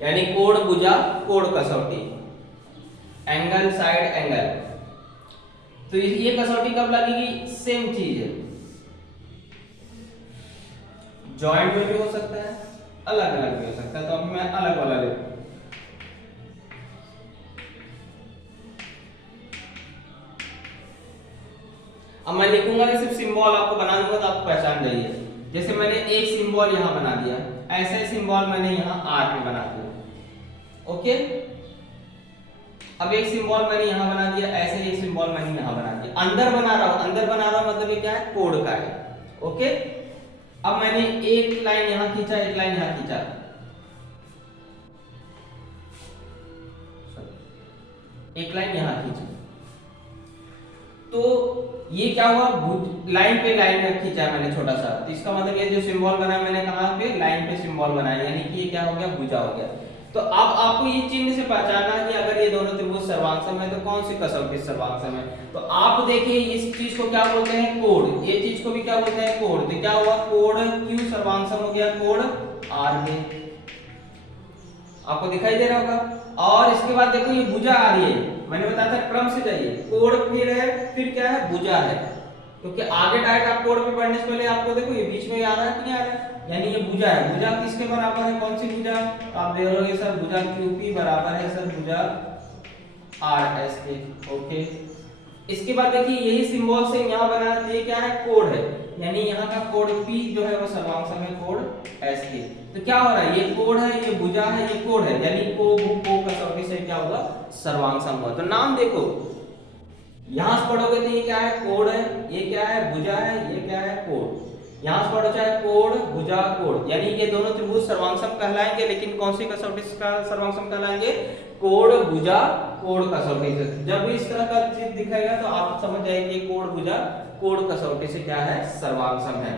यानी कोड भुजा कोड कसौटी, एंगल साइड एंगल। तो ये कसौटी कब लगेगी, सेम चीज है, जॉइंट में भी हो सकता है, अलग अलग भी हो सकता है। तो अभी मैं अलग वाला लिखूं, अब मैं लिखूंगा सिर्फ सिंबल आपको बना दूंगा तो आपको पहचान जाइए। जैसे मैंने एक सिंबल यहां बना दिया, ऐसे सिंबल मैंने यहां आर में बना दिया, ओके। अब एक सिंबल मैंने यहां बना दिया, ऐसे एक सिंबल मैंने यहां बना दिया, अंदर बना रहा हूं, अंदर बना रहा हूं मतलब ये क्या है, कोड का है, ओके। अब मैंने एक लाइन यहां खींचा, एक लाइन यहां खींचा, एक लाइन यहां खींची, तो ये क्या हुआ, लाइन पे लाइन खींचा है मैंने छोटा सा। तो इसका मतलब ये जो सिंबल बना मैंने कहां पे, लाइन पे सिंबल बनाया, यानी कि ये क्या हो गया, भुजा हो गया। तो अब आपको ये चिन्ह से पहचानना है कि अगर ये दोनों त्रिभुज सर्वांगसम है तो कौन सी कसौटी सर्वांगसम है। तो आप देखिए इस चीज को क्या बोलते हैं, कोड, ये चीज को भी क्या बोलते हैं, कोड। तो क्या हुआ, कोड क्यू सर्वांगसम हो गया कोड आर के, आपको दिखाई दे रहा होगा। और इसके बाद देखो ये भुजा आ रही है, मैंने बताया था क्रम से जाइए, कोड फिर है, फिर क्या है, भुजा है, क्योंकि आगे डायरेक्ट आप कोड पे पढ़ने से पहले आपको देखो ये बीच में आ रहा है कि नहीं आ रहा है, यानी ये भुजा है। भुजा किसके बराबर है, कौन सी भुजा, तो आप देख रहे हो सर भुजा क्यूपी बराबर है सर भुजा आर एस के, ओके। इसके बाद देखिए यही सिंबल से यहां बना, ये क्या है, कोड है, यानी यहाँ का कोड P जो है वो सर्वांगसम है कोड S के। तो क्या हो रहा है, ये कोड है, ये भुजा है, ये कोड है, यानी को कसौटी से क्या होगा, सर्वांगसम हुआ। तो नाम देखो यहां से पढ़ोगे तो ये क्या है, कोड है, ये क्या है, भुजा है, ये क्या है, कोड। यहां से पढ़ो चाहे कोड भुजा कोड, यानी ये दोनों त्रिभुज सर्वांगसम कहलाएंगे, लेकिन कौन सी कसौटी का सर्वांगसम कहलाएंगे, कोड भुजा कोड कसौटी से। जब भी इस तरह का चीज दिखेगा तो आप समझ जाएंगे कोड भुजा कोड कसौटी से क्या है, सर्वांगसम है।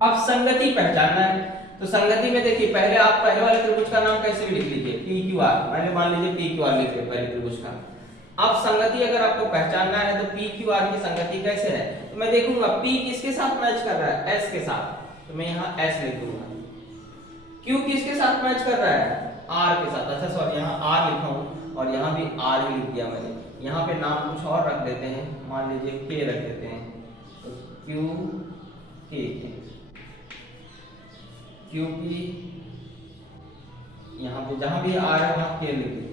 अब संगति पहचानना है, तो संगति में देखिए पहले आप पहले वाले त्रिभुज का नाम कैसे भी लिख लीजिए, पी क्यू आर, मैंने मान लीजिए पी क्यू आर लिख दिया पहले त्रिभुज का। अब संगति अगर आपको पहचानना है तो पी क्यू आर की संगति कैसे है, तो मैं देखूंगा पी किसके साथ मैच कर रहा है, एस के साथ, तो मैं यहाँ एस लिख दूंगा। क्यू किसके साथ मैच कर रहा है, आर के साथ, अच्छा सॉरी यहाँ आर लिखा हूँ और यहाँ भी आर ही लिख दिया मैंने। यहाँ पे नाम कुछ और रख देते हैं, मान लीजिए के रख देते हैं, तो क्यू के, क्यू पी, यहाँ पे जहां भी आर है वहां के लिख दीजिए,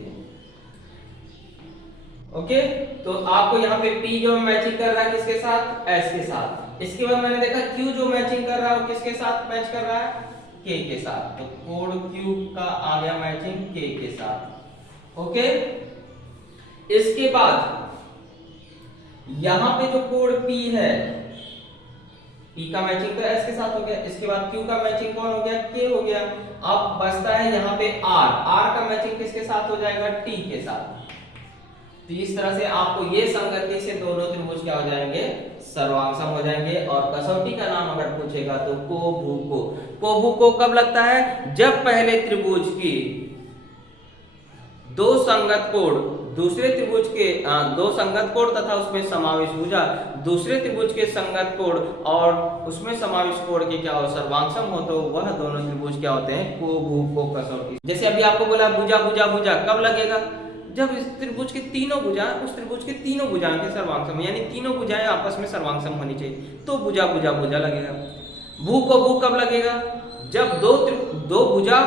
ओके। तो आपको यहाँ पे P जो मैचिंग कर रहा है किसके साथ, S के साथ। इसके बाद मैंने देखा Q जो मैचिंग कर रहा है वो किसके साथ मैच कर रहा है, K के साथ, तो कोड Q का आ गया मैचिंग K के साथ, ओके। इसके बाद यहां पे जो कोड P है, P का मैचिंग तो S के साथ हो गया, इसके बाद Q का मैचिंग कौन हो गया, K हो गया। अब बचता है यहाँ पे R का मैचिंग किसके साथ हो जाएगा, T के साथ। तो इस तरह से आपको ये संगति से दोनों त्रिभुज क्या हो जाएंगे, सर्वांगसम हो जाएंगे। और कसौटी का नाम अगर पूछेगा तो कोभूको। कोभूको कब लगता है, जब पहले त्रिभुज की दो संगत कोण दूसरे त्रिभुज के दो संगत कोण तथा उसमें समावेश भुजा दूसरे त्रिभुज के संगत कोण और उसमें समावेश कोण के क्या हो, सर्वांगसम हो, तो वह दोनों त्रिभुज क्या होते हैं, कोभूको कसौटी। जैसे अभी आपको बोला भुजा भुजा भुजा कब लगेगा, जब इस त्रिभुज के तीनों भुजा उस त्रिभुज के तीनों भुजाएं के सर्वांगसम, यानी तीनों भुजाएं आपस में सर्वांगसम होनी चाहिए, तो भुजा भुजा भुजा लगेगा। भू को भू कब लगेगा, जब दो भुजा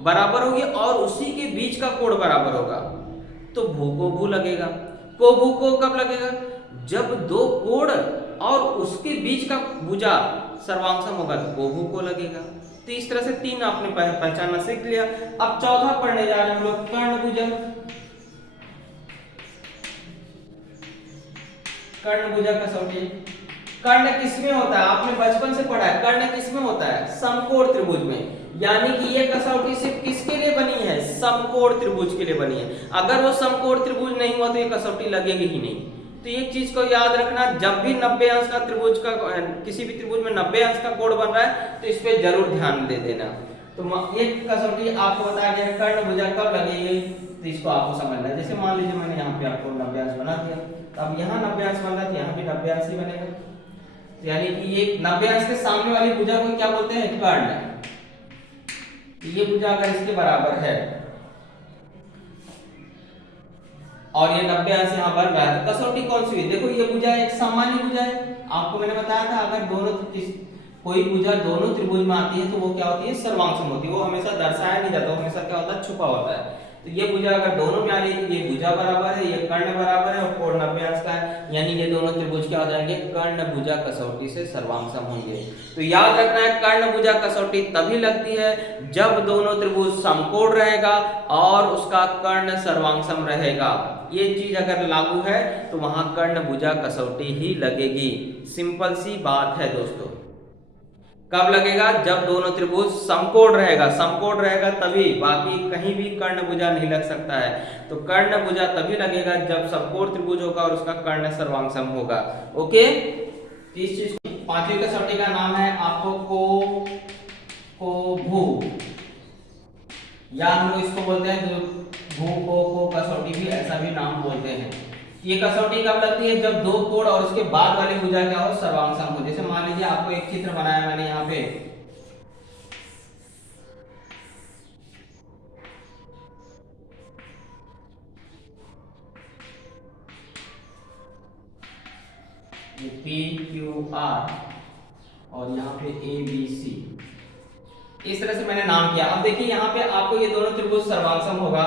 बराबर होगी और उसी के बीच का कोण बराबर होगा, तो भू को भू लगेगा। को भू को कब लगेगा, जब दो कोण और उसके बीच का भुजा सर्वांगसम होगा, तो को भू को लगेगा। तो इस तरह से तीन आपने पहचानना सीख लिया। अब चौथा पढ़ने जा रहे हैं हम लोग, कर्णभुजा। कर्णभुजा कसौटी। कर्ण किसमें होता है, आपने बचपन से पढ़ा है, कर्ण किसमें होता है, समकोण त्रिभुज में। यानी कि ये कसौटी सिर्फ किसके लिए बनी है, समकोण त्रिभुज के लिए बनी है। अगर वो समकोण त्रिभुज नहीं हुआ तो ये कसौटी लगेगी ही नहीं। तो एक चीज को याद रखना, जब भी 90 अंश का त्रिभुज का किसी भी त्रिभुज में 90 अंश का कोण बन रहा है तो इस पे जरूर ध्यान दे देना। तो ये कसौटी आपको बताया गया कर्णभुजा कब लगेगी, तो इसको आपको समझना है। जैसे मान लीजिए मैंने यहाँ पे आपको 90 अंश बना दिया, तो अब यहाँ 90 अंश बन रहा है, यहाँ भी 90 अंश ही बनेगा। यानी कि ये 90 अंश के सामने वाली भुजा को क्या बोलते हैं, कर्ण। ये भुजा अगर इसके बराबर है और ये 90 अंश यहाँ बन रहा है, तो कसौटी कौन सी हुई, देखो ये भुजा एक सामान्य भुजा है। आपको मैंने बताया था अगर कोई भुजा दोनों त्रिभुज में आती है तो वो क्या होती है, सर्वांगसम होती है। वो हमेशा दर्शाया नहीं जाता, हमेशा क्या होता है, छुपा होता है। तो ये भुजा अगर दोनों में आ रही है, ये भुजा बराबर है, ये कर्ण बराबर है और कोण 90 अंश का है, यानी ये दोनों त्रिभुज क्या हो जाएंगे, कर्णभुजा कसौटी से सर्वांगसम होंगे। तो याद रखना है, कर्णभुजा कसौटी तभी लगती है जब दोनों त्रिभुज समकोण रहेगा और उसका कर्ण सर्वांगसम रहेगा। ये चीज अगर लागू है तो वहां कर्णभुजा कसौटी ही लगेगी। सिंपल सी बात है दोस्तों। कब लगेगा, जब दोनों त्रिभुज समकोण रहेगा तभी, बाकी कहीं भी कर्णभुजा नहीं लग सकता है। तो कर्णभुजा तभी लगेगा जब समकोण त्रिभुज होगा और उसका कर्ण सर्वांगसम होगा। ओके, इस चीज पांचवी कसौटी का नाम है आपको कोभू, या हम लोग इसको बोलते हैं जो भू को कसौटी भी ऐसा भी नाम बोलते हैं। ये कसौटी कब लगती है, जब दो कोण और उसके बाद वाली भुजा क्या हो, सर्वांगसम हो। जैसे मान लीजिए आपको एक चित्र बनाया मैंने यहाँ पे, PQR और यहाँ पे ABC, इस तरह से मैंने नाम किया। अब देखिए यहाँ पे आपको ये दोनों त्रिभुज सर्वांगसम होगा,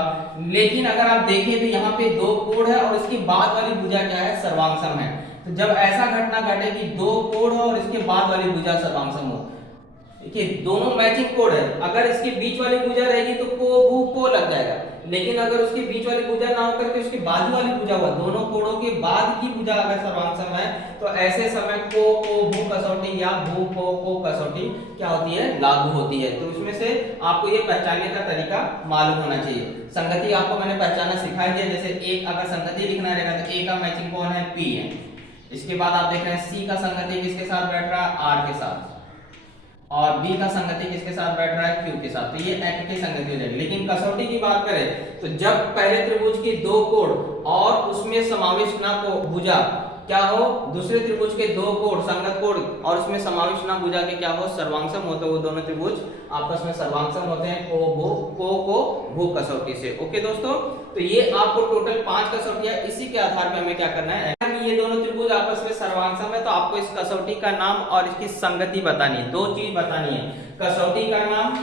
लेकिन अगर आप देखें तो यहाँ पे दो कोण है और इसकी बाद वाली भुजा क्या है, सर्वांगसम है। तो जब ऐसा घटना घटे कि दो कोण हो और इसके बाद वाली भुजा सर्वांगसम हो, देखिए दोनों मैचिंग कोण है, अगर इसके बीच वाली भुजा रहेगी तो को लग जाएगा, लेकिन अगर उसके बीच वाली भुजा ना होकर के उसके बाजू वाली भुजा हुआ, दोनों कोणों के बाद की भुजा अगर सर्वांगसम है, तो ऐसे समय को भू कसौटी या भू को कसौटी क्या होती है, लागू होती है। तो इसमें से आपको ये पहचानने का तरीका मालूम होना चाहिए। संगति आपको मैंने पहचानना सिखा दिया। जैसे एक अगर संगति लिखना रहेगा तो ए का मैचिंग कौन है, P है। इसके बाद आप देख रहे हैं C का संगति किसके साथ बैठ रहा है, R के साथ, और B का संगति किसके साथ बैठ रहा है, Q के साथ। तो ये एक की संगति हो जाएगी। लेकिन कसौटी की बात करें तो जब पहले त्रिभुज की दो कोण और उसमें समावेश ना को भुजा क्या हो, दूसरे त्रिभुज के दो कोण संगत कोण और उसमें समावेश ना भुजा के क्या हो, सर्वांगसम होते, वो दोनों त्रिभुज आपस में सर्वांगसम होते हैं को भू कसौटी से। ओके दोस्तों, तो ये आपको टोटल 5 कसौटियां, इसी के आधार पर हमें क्या करना है, ये दोनों त्रिभुज आपस में सर्वांगसम है, तो आपको इस कसौटी का नाम और इसकी संगति बतानी है। दो चीज बतानी है, कसौटी का नाम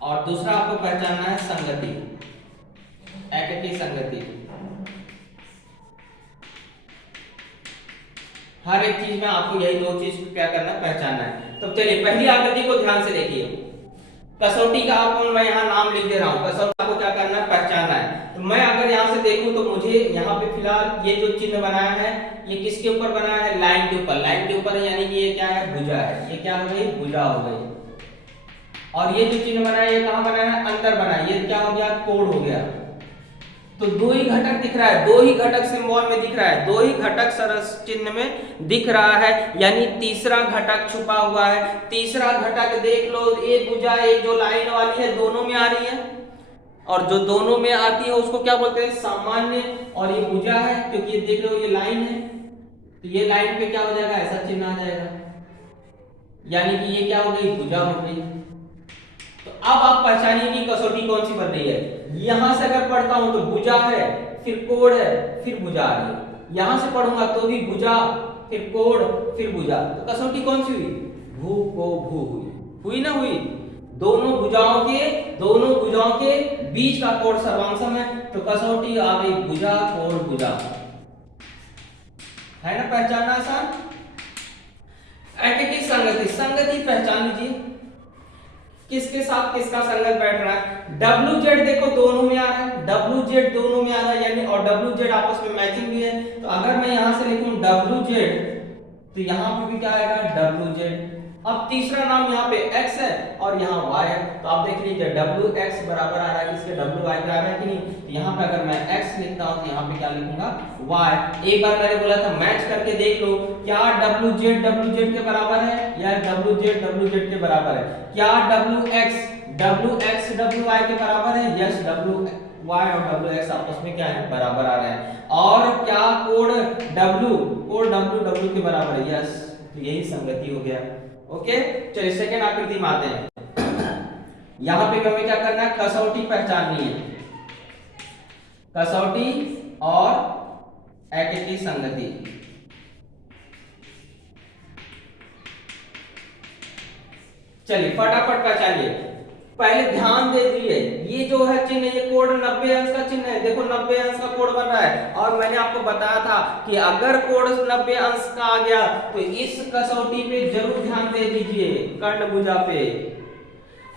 और दूसरा आपको पहचानना है संगति, एक की संगति। हर एक चीज में आपको यही दो चीज क्या करना है, पहचानना है। तो चलिए पहली आकृति को ध्यान से देखिए। कसौटी का आपको मैं यहाँ नाम लिख दे रहा हूँ, कसौटी आपको क्या करना है, पहचानना है। तो मैं अगर यहाँ से देखूं तो मुझे यहाँ पे फिलहाल ये जो चिन्ह बनाया है ये किसके ऊपर बनाया है, लाइन के ऊपर, लाइन के ऊपर, यानी कि ये क्या है, भुजा है। ये क्या हो गई, भुजा हो गई। और ये जो चिन्ह बनाया ये कहाँ बनाया है, अंदर बनाया, ये क्या हो गया, कोड हो गया। तो दो ही घटक दिख रहा है, दो ही घटक सिंबल में दिख रहा है, दो ही घटक सरस चिन्ह में दिख रहा है, यानी तीसरा घटक छुपा हुआ है। तीसरा घटक देख लो, ये भुजा एक जो लाइन वाली है दोनों में आ रही है, और जो दोनों में आती है उसको क्या बोलते हैं, सामान्य। और ये भुजा है क्योंकि ये देख रहे हो ये लाइन है, तो ये लाइन पे क्या हो जाएगा, ऐसा चिन्ह आ जाएगा, यानी कि ये क्या हो गई, भुजा हो गई। तो अब आप पहचानिए कि कसौटी कौन सी बन रही है। यहां से अगर पढ़ता हूं तो भुजा है, फिर कोण है, फिर भुजा आ रही है। यहां से पढ़ूंगा तो भी भुजा, फिर कोण, फिर भुजा। तो कसौटी कौन सी हुई, भू को भू हुई, हुई ना हुई। दोनों भुजाओं के बीच का कोण सर्वांगसम है, तो कसौटी आ गई भुजा कोण भुजा, है ना, पहचानना आसान। एकीकृत संगति, संगति पहचान लीजिए, किसके साथ किसका संगत बैठ रहा है। डब्ल्यू जेड देखो दोनों में आ रहा है, डब्ल्यू जेड दोनों में आ रहा है, यानी और डब्ल्यू जेड आपस में मैचिंग भी है। तो अगर मैं यहां से लिखूं डब्ल्यू जेड, तो यहां पे भी क्या आएगा, डब्ल्यू जेड। अब तीसरा नाम यहाँ पे x है और यहाँ y है, तो आप देख लीजिए डब्ल्यू एक्स बराबर आ रहा है किसके, डब्ल्यू वाई पे आ रहा है कि नहीं। तो यहाँ पे अगर मैं x लिखता हूँ तो यहाँ पे क्या लिखूंगा, y। एक बार मैंने बोला था मैच करके देख लो, क्या डब्ल्यू जेड के बराबर है, या डब्ल्यू जेड के बराबर है। क्या डब्ल्यू एक्स डब्ल्यू वाई के बराबर है, यस, डब्ल्यू वाई और डब्ल्यू एक्स आपस में क्या है, बराबर आ रहे हैं। और क्या कोड डब्ल्यू के बराबर है, यस। तो यही संगति हो गया। ओके, चलिए सेकंड आकृति में आते हैं। यहां पे हमें क्या करना है, कसौटी पहचाननी है, कसौटी और एकीकृत संगति। चलिए फटाफट पहचानिए, पहले ध्यान दे दीजिए, ये जो है चिन्ह, ये कोड 90 अंश का चिन्ह है। देखो 90 अंश का कोड बन रहा है, और मैंने आपको बताया था कि अगर कोड 90 अंश का आ गया तो इस कसौटी पे जरूर ध्यान दे दीजिए, कर्ण भुजा पे।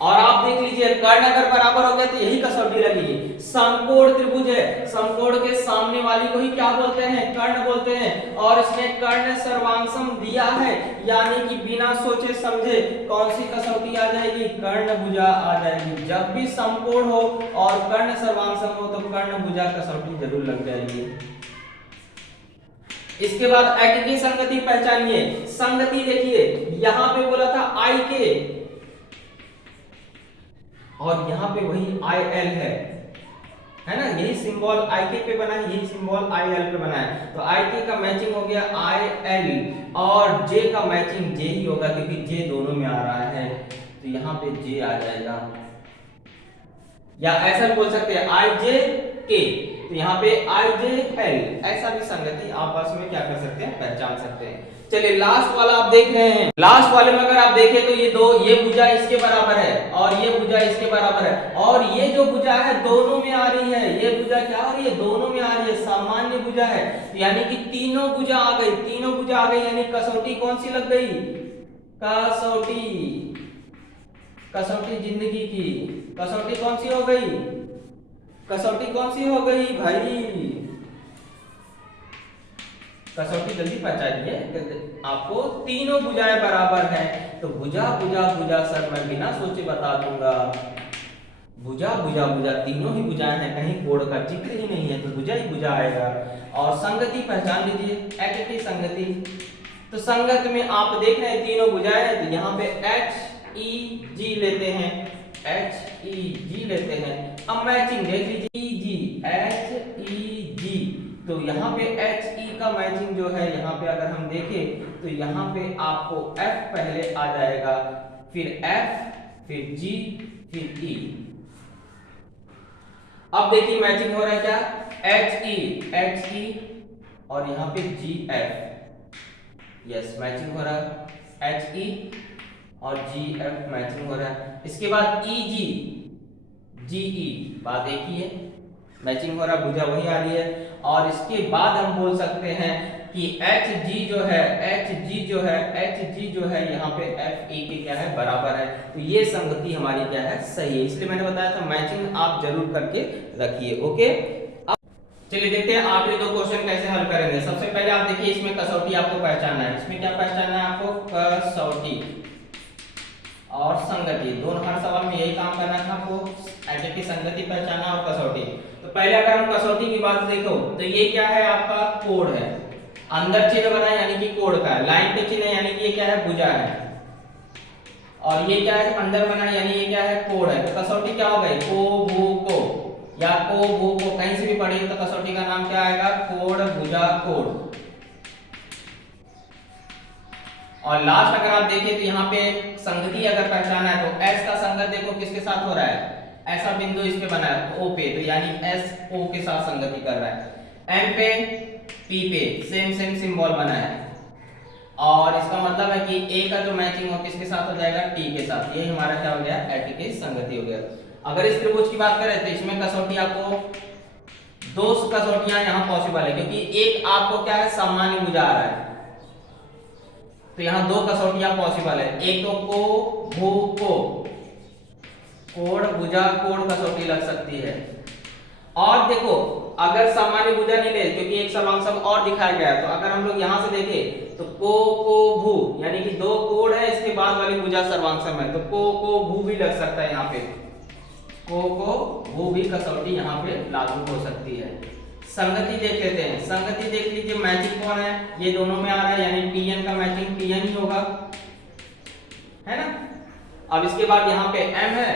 और आप देख लीजिए कर्ण अगर बराबर हो गया तो यही कसौटी लगेगी। समकोण त्रिभुज है, समकोण के सामने वाली को ही क्या बोलते हैं, कर्ण बोलते हैं। और इसने कर्ण सर्वांगसम दिया है, यानी कि बिना सोचे समझे कौन सी कसौटी आ जाएगी, कर्ण भुजा आ जाएगी। जब भी समकोण हो और कर्ण सर्वांगसम हो तो कर्ण भुजा कसौटी जरूर लग जाएगी। इसके बाद एकीकृत संगति पहचानिए। संगति देखिए, यहां पे बोला था आई के, और यहाँ पे वही आई एल है ना, यही सिंबल आई के पे बना है, यही सिंबल आई एल पे बना है। तो आई के का मैचिंग हो गया आई एल, और जे का मैचिंग जे ही होगा क्योंकि जे दोनों में आ रहा है, तो यहाँ पे जे आ जाएगा। या ऐसा भी बोल सकते हैं आई जे के, तो यहाँ पे आई जे एल, ऐसा भी संगति आपस में क्या कर सकते हैं, पहचान सकते हैं। चलिए लास्ट वाला आप देख रहे हैं, लास्ट वाले में अगर आप देखें तो ये भुजा इसके बराबर है और ये भुजा इसके बराबर है, और ये जो भुजा है दोनों में आ रही है। ये भुजा क्या हो रही है, दोनों में आ रही है, सामान्य भुजा है, यानी कि तीनों भुजा आ गई, तीनों भुजा आ गई, यानी कसौटी कौन सी लग गई, कसौटी जिंदगी की कसौटी कौन सी हो गई, कसौटी कौन सी हो गई भाई, कसौटी जल्दी पहचानिए। आपको तीनों भुजाएं बराबर हैं, तो भुजा भुजा भुजा सर मैं बिना सोचे बता दूंगा, भुजा भुजा भुजा तीनों ही भुजाएं हैं, कहीं कोण का जिक्र ही नहीं है, तो भुजा ही भुजा आएगा। और संगति पहचान लीजिए, एकीकृत संगति। तो संगत में आप देख रहे हैं तीनों भुजाएं हैं, तो यहाँ पे एच ई जी लेते हैं, एच ई जी लेते हैं। अब मैचिंग देख लीजिए, ई जी एच ई जी, तो यहाँ पे एच ई का मैचिंग जो है, यहाँ पे अगर हम देखें तो यहाँ पे आपको F पहले आ जाएगा, फिर F, फिर G, फिर E। अब देखिए मैचिंग हो रहा है क्या, एच ई और यहाँ पे जी एफ, यस मैचिंग हो रहा है, एच ई और जी एफ मैचिंग हो रहा है। इसके बाद ई जी जी ई, बात एक ही है, मैचिंग हो रहा है, भुजा वही आ रही है। और इसके बाद हम बोल सकते हैं कि HG जो है यहाँ पे FE के क्या है बराबर है। तो ये संगति हमारी क्या है सही है, इसलिए मैंने बताया था मैचिंग आप जरूर करके रखिए। ओके, चलिए देखते हैं आखिरी दो क्वेश्चन कैसे हल करेंगे। सबसे पहले आप देखिए इसमें कसौटी आपको पहचानना है। इसमें क्या पहचानना है आपको? कसौटी और संगति, दोनों हर सवाल में यही काम करना था आपको, एडिटिव की संगति पहचानना और कसौटी। तो पहले अगर हम कसौटी की बात देखो तो ये क्या है आपका कोण है, अंदर चिन्ह बना यानी कि कोण का है, लाइन पे चिन्ह यानी कि ये क्या है भुजा है, और ये क्या है अंदर बना यानी ये क्या है कोण है। तो कसौटी क्या हो गई? को भू को या को भू को, कहीं से भी पढ़ी तो कसौटी का नाम क्या आएगा? कोण भुजा कोण। और लास्ट अगर आप देखें तो यहाँ पे संगति अगर पहचाना है तो S का संगत देखो किसके साथ हो रहा है? ऐसा बिंदु इस पे बना है O पे, तो यानी S O के साथ संगति कर रहा है। M पे P पे सेम सिंबल बना है, और इसका मतलब है कि A का जो मैचिंग हो किसके साथ हो जाएगा? T के साथ। ये हमारा क्या हो गया? एटी की संगति हो गया। अगर इस त्रिभुज की बात करें तो इसमें कसौटी आपको दो कसौटियां यहाँ पॉसिबल है, क्योंकि एक आपको क्या है सामान्य भुजा आ रहा है, तो यहाँ दो कसौटियां पॉसिबल है। एक तो को भू को, कोण भुजा कोण कसौटी लग सकती है। और देखो अगर सामान्य भुजा नहीं ले, क्योंकि एक सर्वांशम और दिखाया गया है, तो अगर हम लोग यहाँ से देखें तो को भू यानी कि दो कोण है, इसके बाद वाली भुजा सर्वांशम है, तो को भू भी लग सकता है यहाँ पे, को भू भी कसौटी यहाँ पे लागू हो सकती है। संगति देख लेते हैं, संगति देख लीजिए, मैचिंग कौन है? ये दोनों में आ रहा है, यानी PN का मैचिंग PN ही होगा, है ना। अब इसके बाद यहाँ पे M है,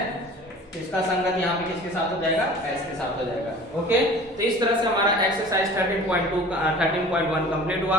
तो इसका संगत यहाँ पे किसके साथ हो जाएगा? S के साथ हो जाएगा। ओके, तो इस तरह से हमारा एक्सरसाइज 13.1 कंप्लीट हुआ।